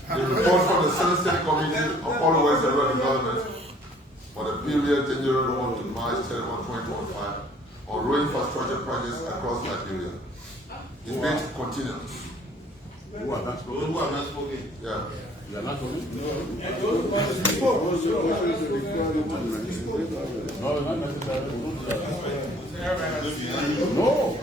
The report from the Senate State Committee on All West and Rural Development for the period January 1 to March 31, 2025 on road infrastructure projects across Liberia. Debate continues. Who have not spoken? Yeah. You are not spoken? No, not necessarily. No.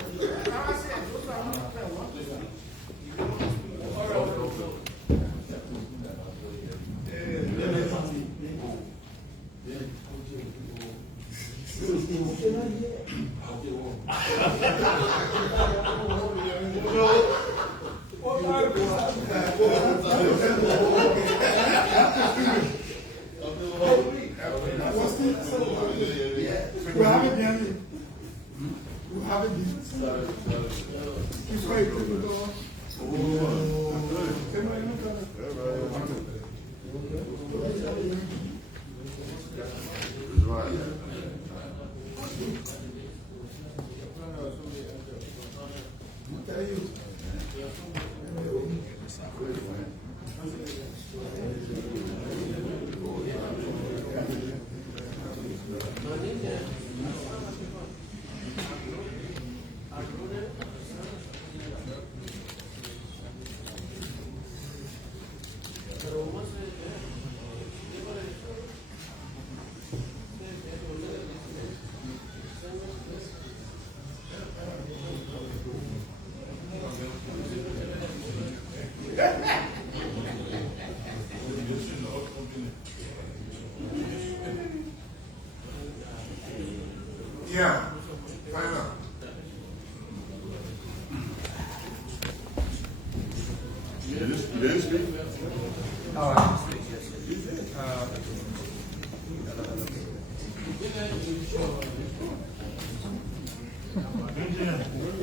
We have it there. We have it there. It's right to the door. Yeah, find out. You didn't speak? Oh, I can speak, yes.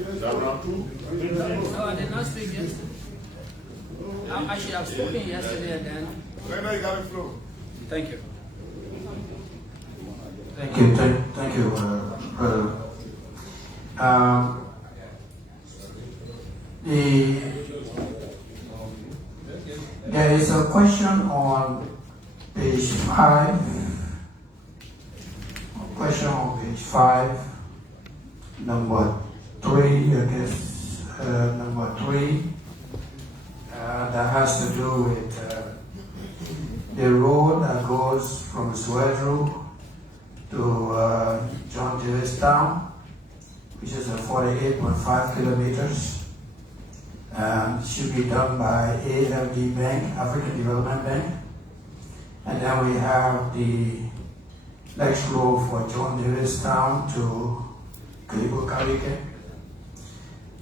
Is that round two? No, I did not speak yesterday. I should have spoken yesterday and then. Right now you got the floor. Thank you. Thank you, thank you, brother. There is a question on page 5. Question on page 5, number 3, I guess, number 3, that has to do with the road that goes from Swedru to John Davis Town, which is 48.5 kilometers. Should be done by AFD Bank, African Development Bank. And then we have the next road for John Davis Town to Kalibu Karike.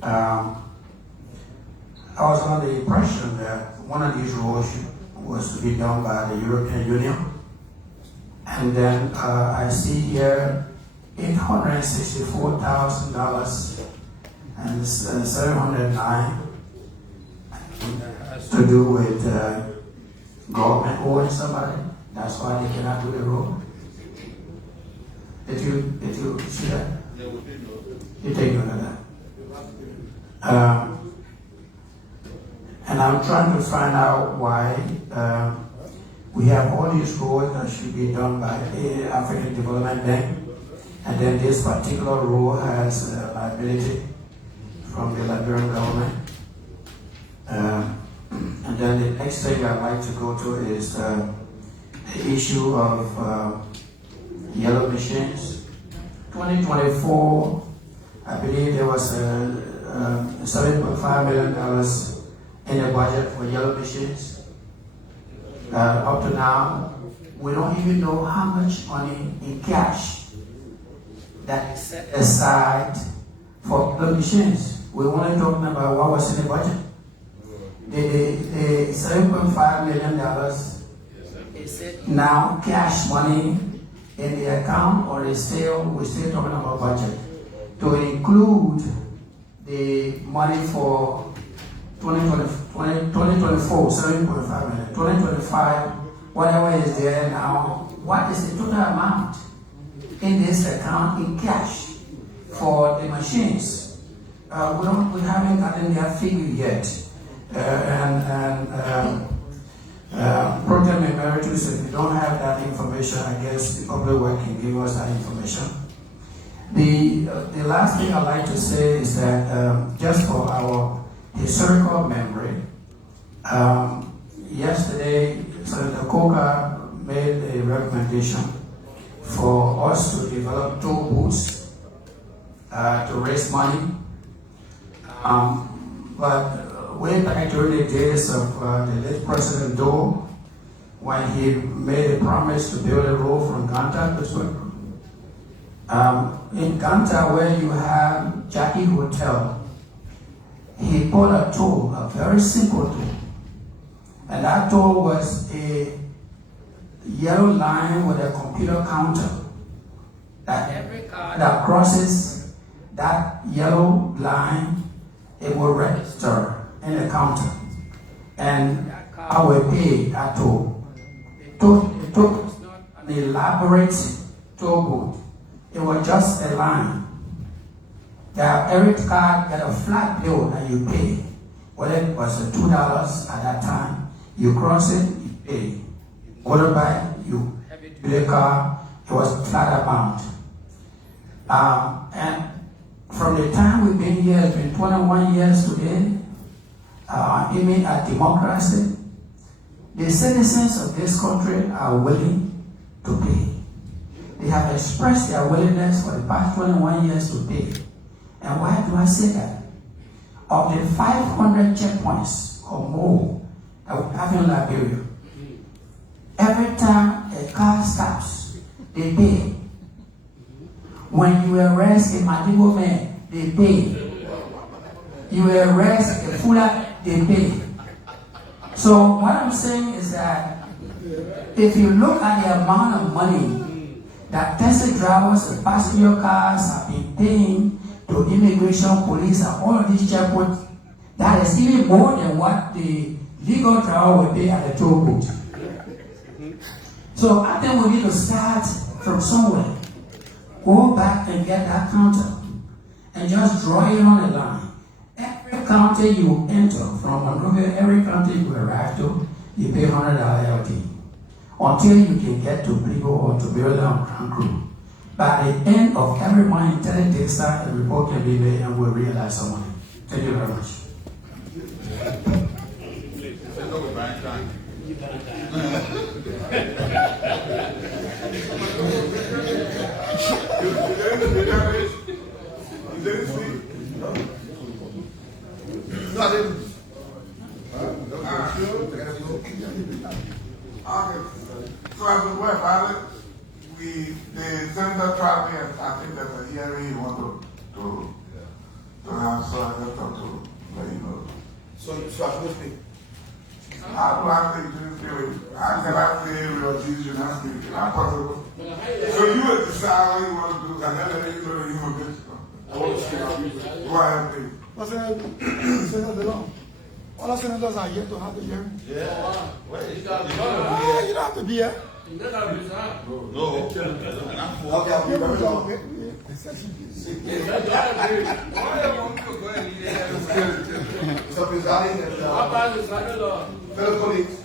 I was under the impression that one of these roads was to be done by the European Union. And then I see here $864,000 and 709 to do with government owing somebody. That's why they cannot do the road. Did you see that? You take note of that. And I'm trying to find out why we have all these roads that should be done by the African Development Bank, and then this particular road has liability from the Liberian government. And then the next thing I'd like to go to is the issue of yellow machines. 2024, I believe there was $7.5 million in the budget for yellow machines. Up to now, we don't even know how much money in cash that is set aside for the machines. We only talking about what was in the budget. The $7.5 million is now cash money in the account, or we're still talking about budget to include the money for 2024, 7.5 million, 2025, whatever is there now. What is the total amount in this account in cash for the machines? We haven't gotten that figure yet. Program Emeritus, if you don't have that information, I guess the public work can give us that information. The last thing I'd like to say is that just for our historical memory, yesterday Senator Coker made a recommendation for us to develop toll booths to raise money. But way back during the days of the late President Doe, when he made a promise to build a road from Ganta to Pittsburgh, in Ganta, where you have Jackie Hotel, he put a toll, a very simple toll. And that toll was a yellow line with a computer counter. That every car that crosses that yellow line, it will register in the counter. And that car will pay that toll. It was not an elaborate toll booth. It was just a line. That every car got a flat bill that you pay. Whether it was $2 at that time, you cross it, you pay. You go back, you have it to the car, it was a flat amount. And from the time we've been here, it's been 21 years today, aiming at democracy. The citizens of this country are willing to pay. They have expressed their willingness for the past 21 years to pay. And why do I say that? Of the 500 checkpoints or more that we have in Liberia, every time a car stops, they pay. When you arrest a Madigo man, they pay. You arrest a Fula, they pay. So what I'm saying is that if you look at the amount of money that taxi drivers and passenger cars have been paying to immigration, police, and all of these checkpoints, that is even more than what the legal driver will pay at the toll booth. So I think we need to start from somewhere. Go back and get that counter and just draw it on the line. Every county you enter from Monrovia, every county you arrive to, you pay $100 LT until you can get to Brigo or to Maryland or Grand Crew. By the end of every month, intelligent data and report can be made and we'll realize some money. Thank you very much. So as we were about it, the senator tried me, and I think there's a hearing you want to have, so I just have to let you know. So I should speak. I do have to do it. I said I say your decision has to be not possible. So you will decide what you want to do, and then let you know that you will get it. I want to speak. Go ahead, please. All the senators are here to have the hearing. Yeah. You don't have to be here. No. Okay, I'll be very long. So presiding and fellow colleagues,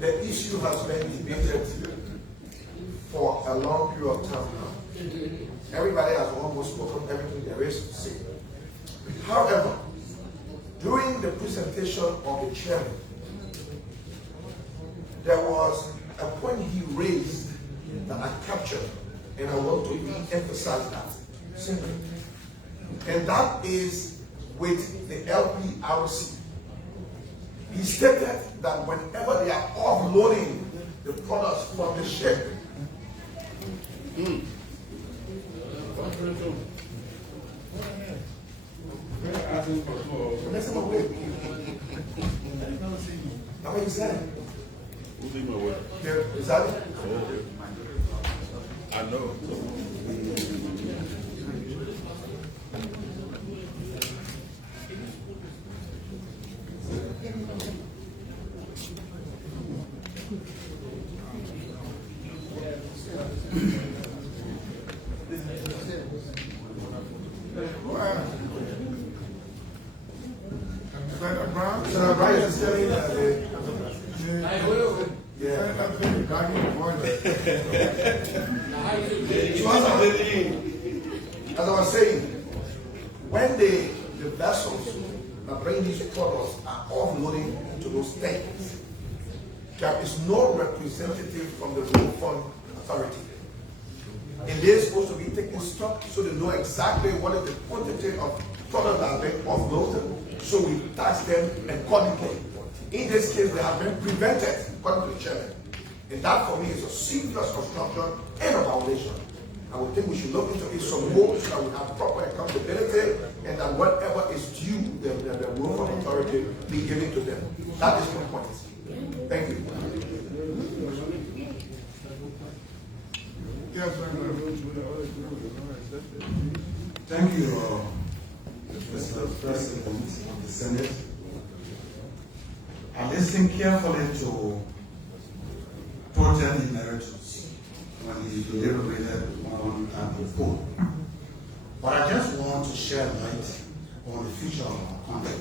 the issue has been debated for a long period of time now. Everybody has almost spoken everything there is to say. However, during the presentation of the chairman, there was a point he raised that I captured, and I want to re-emphasize that simply. And that is with the LPRC. he stated that whenever they are offloading the products from the ship, How many said? Is that it? I know. Senator Brian is telling as I was saying, when the vessels that bring these products are offloading into those tanks, there is no representative from the Road Fund Authority. And they're supposed to be taking stock so they know exactly what is the quantity of product that are being offloaded, so we tax them accordingly. In this case, they have been prevented, according to the chairman. And that for me is a serious obstruction and a violation. I would think we should look into it some more so that we have proper accountability and that whatever is due, the Road Fund Authority be given to them. That is my point. Thank you. Thank you, Mr. President of the Senate. I listened carefully to Proton Emeritus when he deliberated on that report. But I just want to shed light on the future of our country.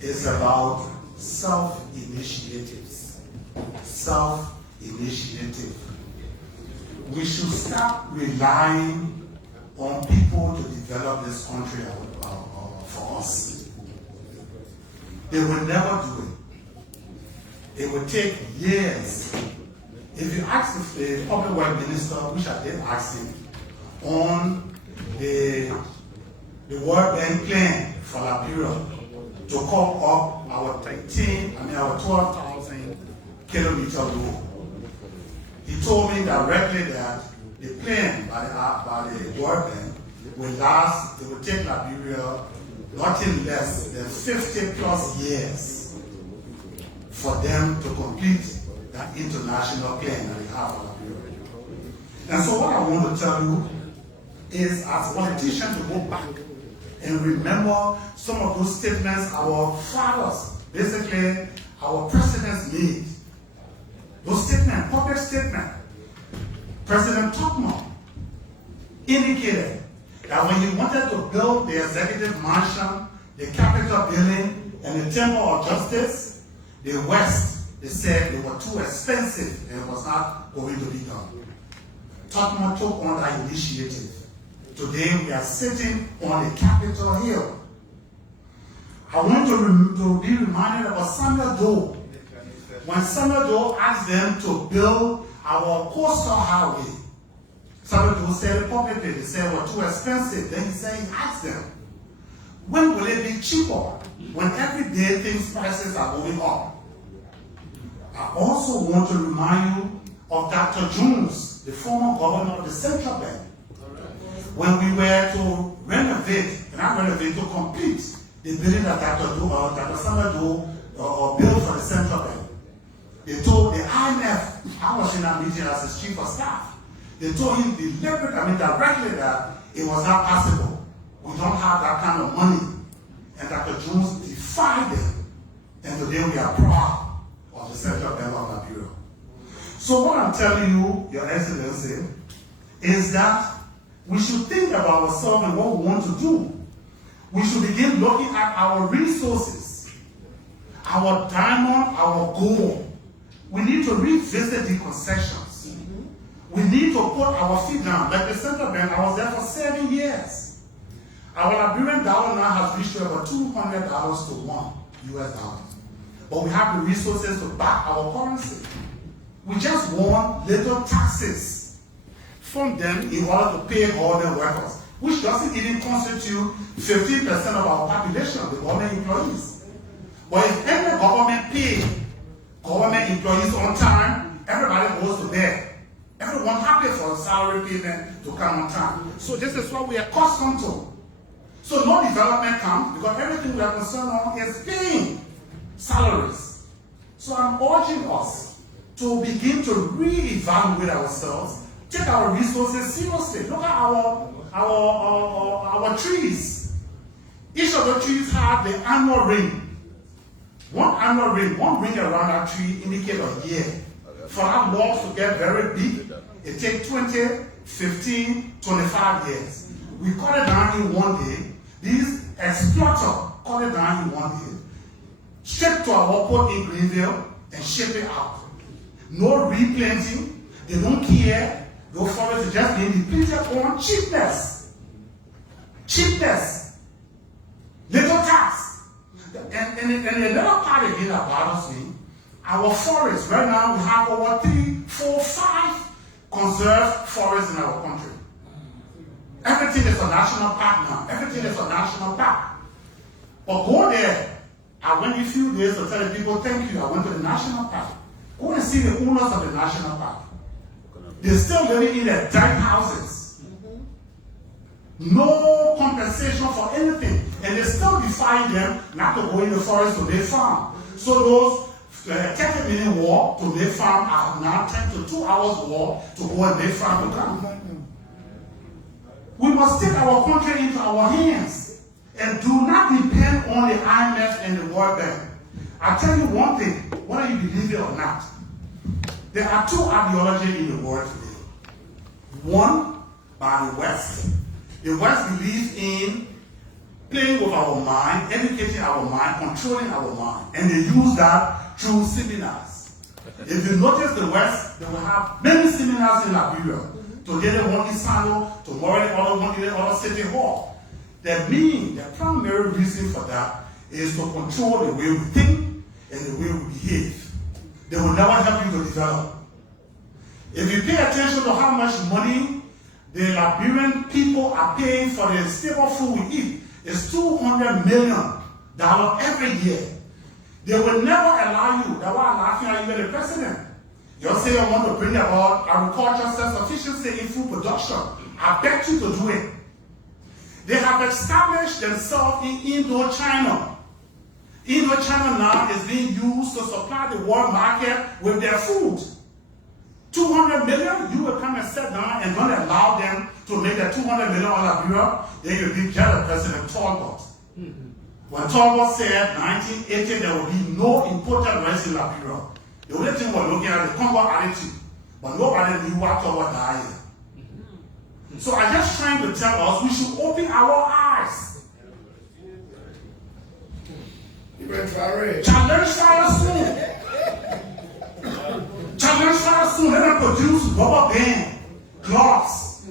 It's about self-initiatives. Self-initiative. We should stop relying on people to develop this country for us. They will never do it. It will take years. If you ask the public work minister, which I did ask him, on the World Bank plan for Liberia to come up our 12,000 kilometer road, he told me directly that the plan by the World Bank will last, it will take Liberia nothing less than 50 plus years for them to complete that international plan that they have for Liberia. And so what I want to tell you is, as politicians, to go back and remember some of those statements our fathers, basically our presidents made. Those statements, public statements. President Tubman indicated that when he wanted to build the executive mansion, the Capitol building, and the Temple of Justice, the West, they said they were too expensive and it was not going to be done. Tubman took on that initiative. Today we are sitting on the Capitol Hill. I want to be reminded about Samuel Doe. When Samuel Doe asked them to build our coastal highway, Samuel Doe said it publicly, they said it was too expensive. Then he asked them, when will it be cheaper? When every day things prices are going up. I also want to remind you of Dr. Jones, the former governor of the Central Bank. When we were to renovate, to complete the building that Dr. Samuel Doe built for the Central Bank, they told the IMF, I was in that meeting as his chief of staff, they told him directly that it was not possible. We don't have that kind of money. And Dr. Jones defied them. And today we are proud of the Central Bank of Liberia. So what I'm telling you, Your Excellency, is that we should think about ourselves and what we want to do. We should begin looking at our resources, our diamond, our gold. We need to revisit the concessions. We need to put our feet down. Like the Central Bank, I was there for 7 years. Our Liberian dollar now has reached about $200 to $1 US. But we have the resources to back our currency. We just want little taxes from them in order to pay all the workers, which doesn't even constitute 15% of our population, the government employees. But if any government pay government employees on time, everybody goes to bed. Everyone happy for the salary payment to come on time. So this is what we are accustomed to. So no development comes because everything we are concerned on is paying salaries. So I'm urging us to begin to reevaluate ourselves, take our resources seriously. Look at our trees. Each of the trees have the annual rain. One ring around that tree indicates a year. For that logs to get very big, it takes 20, 15, 25 years. We cut it down in one day. These exploiters cut it down in one day, straight to our port in Greenville and ship it out. No replanting, they don't care. The forest is just being depleted on cheapness. Cheapness. Little tax. And another part again that bothers me, our forests, right now we have over 3, 4, 5 conserved forests in our country. Everything is a national park now. Everything is a national park. But go there. I went a few days to tell the people, thank you, I went to the national park. Go and see the owners of the national park. They're still living in their dirt houses. No compensation for anything. And they still defy them not to go in the forest to make farm. So those 30-minute walk to make farm are now turned to 2 hours walk to go and make farm to come. We must take our country into our hands and do not depend on the IMF and the World Bank. I tell you one thing, whether you believe it or not, there are 2 ideologies in the world today. One, by the West. The West believes in playing with our mind, educating our mind, controlling our mind. And they use that through seminars. If you notice the West, they will have many seminars in Liberia. Today they want Isano, tomorrow they want the other city hall. That means the primary reason for that is to control the way we think and the way we behave. They will never help you to develop. If you pay attention to how much money the Liberian people are paying for the stable food we eat, it's $200 million every year. They will never allow you. That's why I'm laughing at you, the president. You say you want to bring about agricultural self-sufficiency in food production. I bet you to do it. They have established themselves in Indochina. Indochina now is being used to supply the world market with their food. 200 million, you will come and sit down and don't allow them to make that 200 million on Liberia, then you'll be jealous President Talbot. When Talbot said 1980 there will be no imported rice in Liberia, the only thing we're looking at is the Congo attitude, but nobody knew what Talbot died. So I'm just trying to tell us we should open our eyes. Challenge fire soon. Challenge fire soon. Let them produce rubber band, gloves.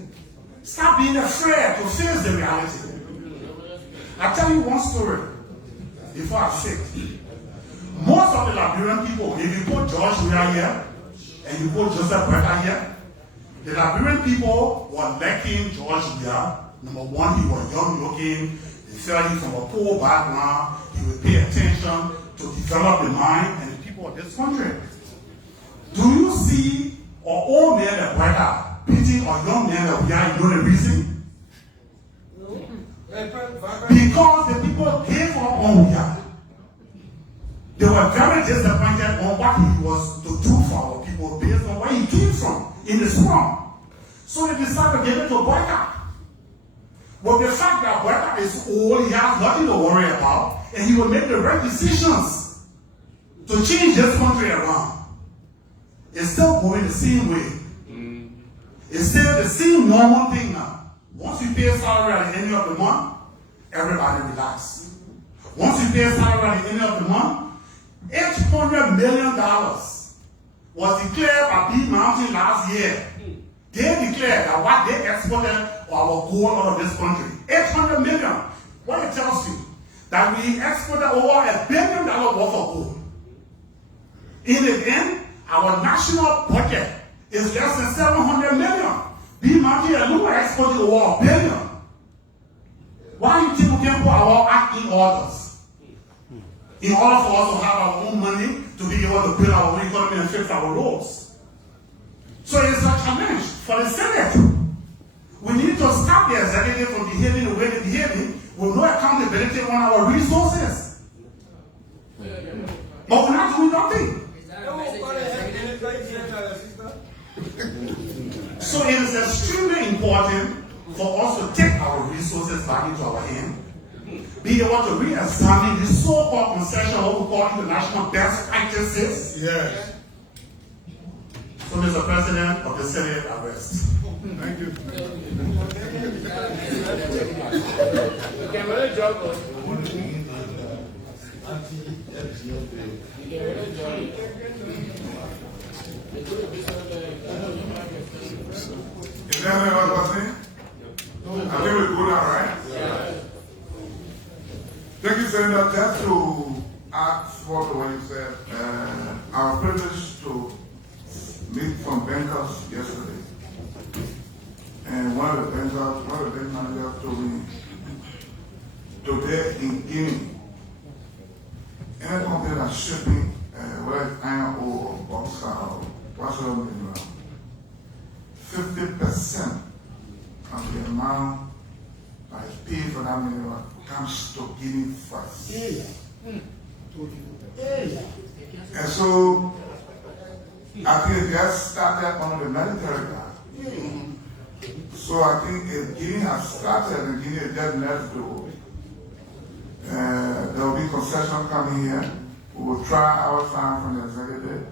Stop being afraid to face the reality. I'll tell you one story before I sit. Most of the Liberian people, if you put George Weah here and you put Joseph Brecker here, the Liberian people were liking George Weah. Number one, he was young looking. They felt he from a poor background. He would pay attention to develop the mind and the people of this country. Do you see an old man like Brecker beating a young man like Weah? You know the reason? Because the people gave up on Weah. They were very disappointed on what he was to do for our people based on where he came from in the slum. So they decided to give it to Brecker. But the fact that Brecker is old, he has nothing to worry about, and he will make the right decisions to change this country around. It's still going the same way. It's still the same normal thing now. Once you pay salary at the end of the month, everybody relax. Once you pay salary at the end of the month, $800 million was declared by Big Mountain last year. They declared that what they exported our gold out of this country. $800 million. What it tells you? That we exported over $1 billion worth of gold. In the end, our national budget is less than $700 million. Big Mountain alone exported over $1 billion. Why do you think we can put our act in orders? in order for us to have our own money to be able to build our own economy and fix our roads. So it's a challenge for the Senate. We need to stop the executive from behaving the way they're behaving with no accountability on our resources. But we're not doing nothing. So it is extremely important for us to take our resources back into our hand, be able to re-examine the so-called concession, what we call international best practices. Yes. So, Mr. President of the Senate, arrest. Thank you. Is that what I was saying? I think we're good now, right? Thank you, Senator. Just to add what you said, our privilege to meet some bankers yesterday. And one of the bank managers told me, today in Guinea, any company that's shipping, whether it's iron ore or bauxite or whatsoever mineral, 50% of the amount that is paid for that mineral comes to Guinea first. And so, I think it just started on the military guy. So I think if Guinea has started and Guinea is just next door, there will be concession coming here. We will try our time from the executive.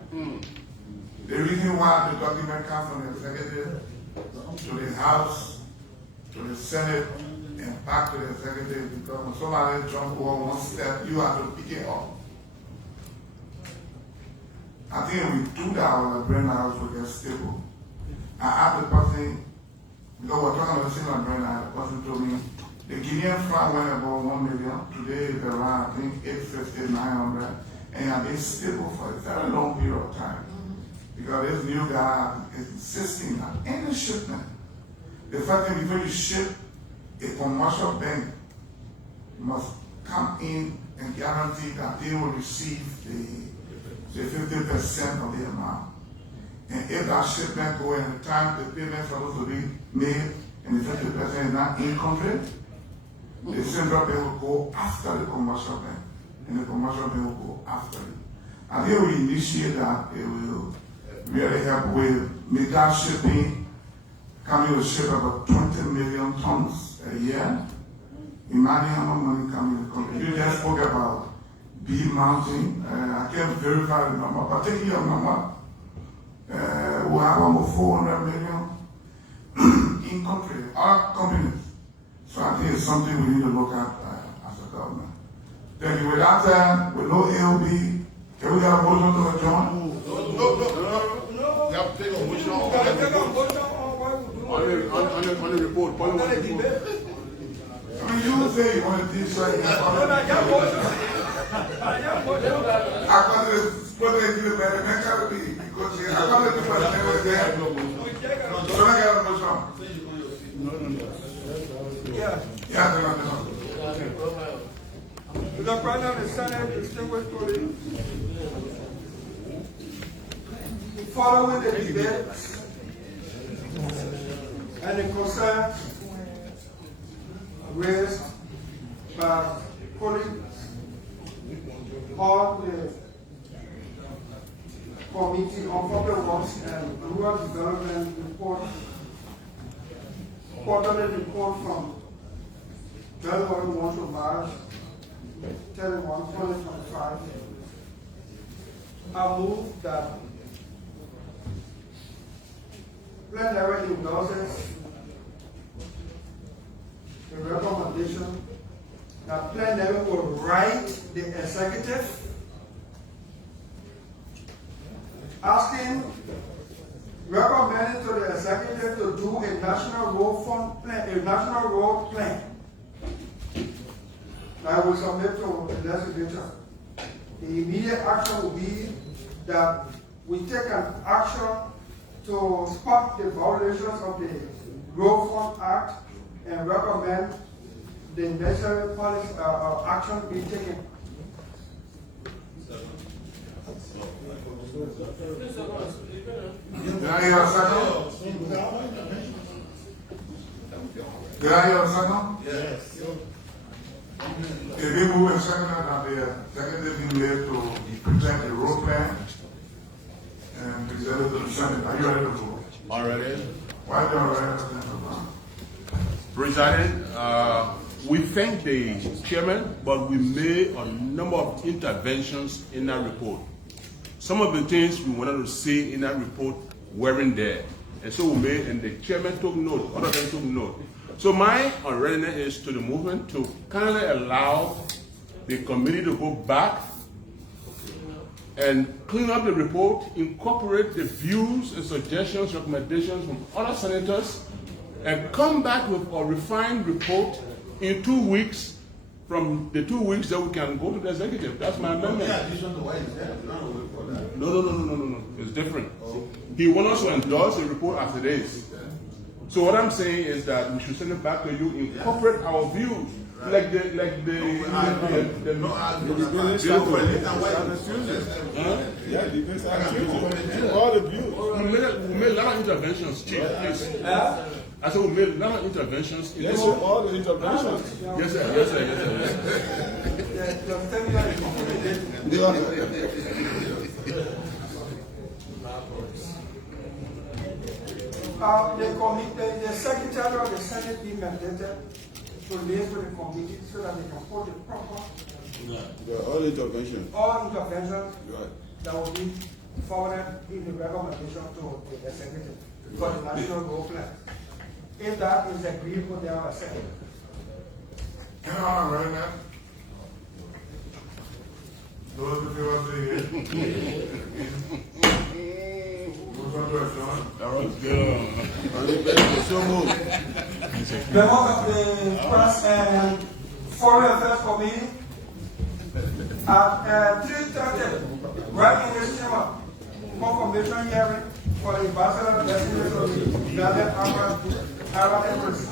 The reason why the document comes from the executive to the House, to the Senate, and back to the executive, because when somebody jumps over one step, you have to pick it up. I think if we do that, our brain house will get stable. I asked the person, because we're talking about the same brain house, the person told me, the Guinean franc went above 1 million. Today it's around, I think, 850, 900, and have been stable for a very long period of time. Because this new guy is insisting that any shipment, the fact that before you ship, a commercial bank must come in and guarantee that they will receive the 50% of the amount. And if that shipment goes in the time the payment is supposed to be made and the 50% is not in country, the central bank will go after the commercial bank, and the commercial bank will go after it. And if we initiate that, it will really help with mega shipping, coming to ship about 20 million tons a year. Imagine how much money coming to the country. You just spoke about bee mountain. I can't verify the number, but take your number. We have almost 400 million in country, our companies. So I think it's something we need to look at as a government. Thank you. With that, with no AOB, can we get a motion to adjourn? No. You have to take a motion on the report. I mean, you say you want to do something. I got to put it in the better because I got to put it there. So I got a motion. No. Yeah. Yeah, The President of the Senate, distinguished colleagues, following the debate and the concerns raised by colleagues on the Committee on Public Works and Rural Development report, quarterly report from January 1 to March 31, 2025, I move that plenary endorses the recommendation that plenary will write the executive recommending to the executive to do a national road plan that will submit to the legislature. The immediate action will be that we take an action to spot the violations of the Road Fund Act and recommend the necessary policy action be taken. Did I hear a second? Did I hear a second? Yes. If we move and second, and the second is being made to present the road plan and present it to the Senate. Are you ready to vote? Already. Why don't you ready to vote? President, we thank the chairman, but we made a number of interventions in that report. Some of the things we wanted to see in that report weren't there. And so we made, and the chairman took note, other than took note. So my readiness is to the movement to kindly allow the committee to go back and clean up the report, incorporate the views and suggestions, recommendations from other senators, and come back with a refined report in 2 weeks from the 2 weeks that we can go to the executive. That's my amendment. Yeah, addition to what is there. For that. No. It's different. He wants us to endorse the report as it is. So what I'm saying is that we should send it back to you, incorporate our views. Like the All the views. we made a lot of interventions, Chief. Please. I said we made a lot of interventions. Yes, sir. All the interventions. Yes, sir. The secretary of the Senate be mandated to liaise with the committee so that they can put the proper All interventions. all interventions Right. that will be forwarded in the recommendation to the executive for the national goal plan. If that is agreed with their assembly. Can I read that? Those in favor say yes. Motion to adjourn. That was good. So moved. Members of the Press and Foreign Affairs Committee at 3:30, right in this chamber, confirmation hearing for the ambassador designate of the United Arab Emirates.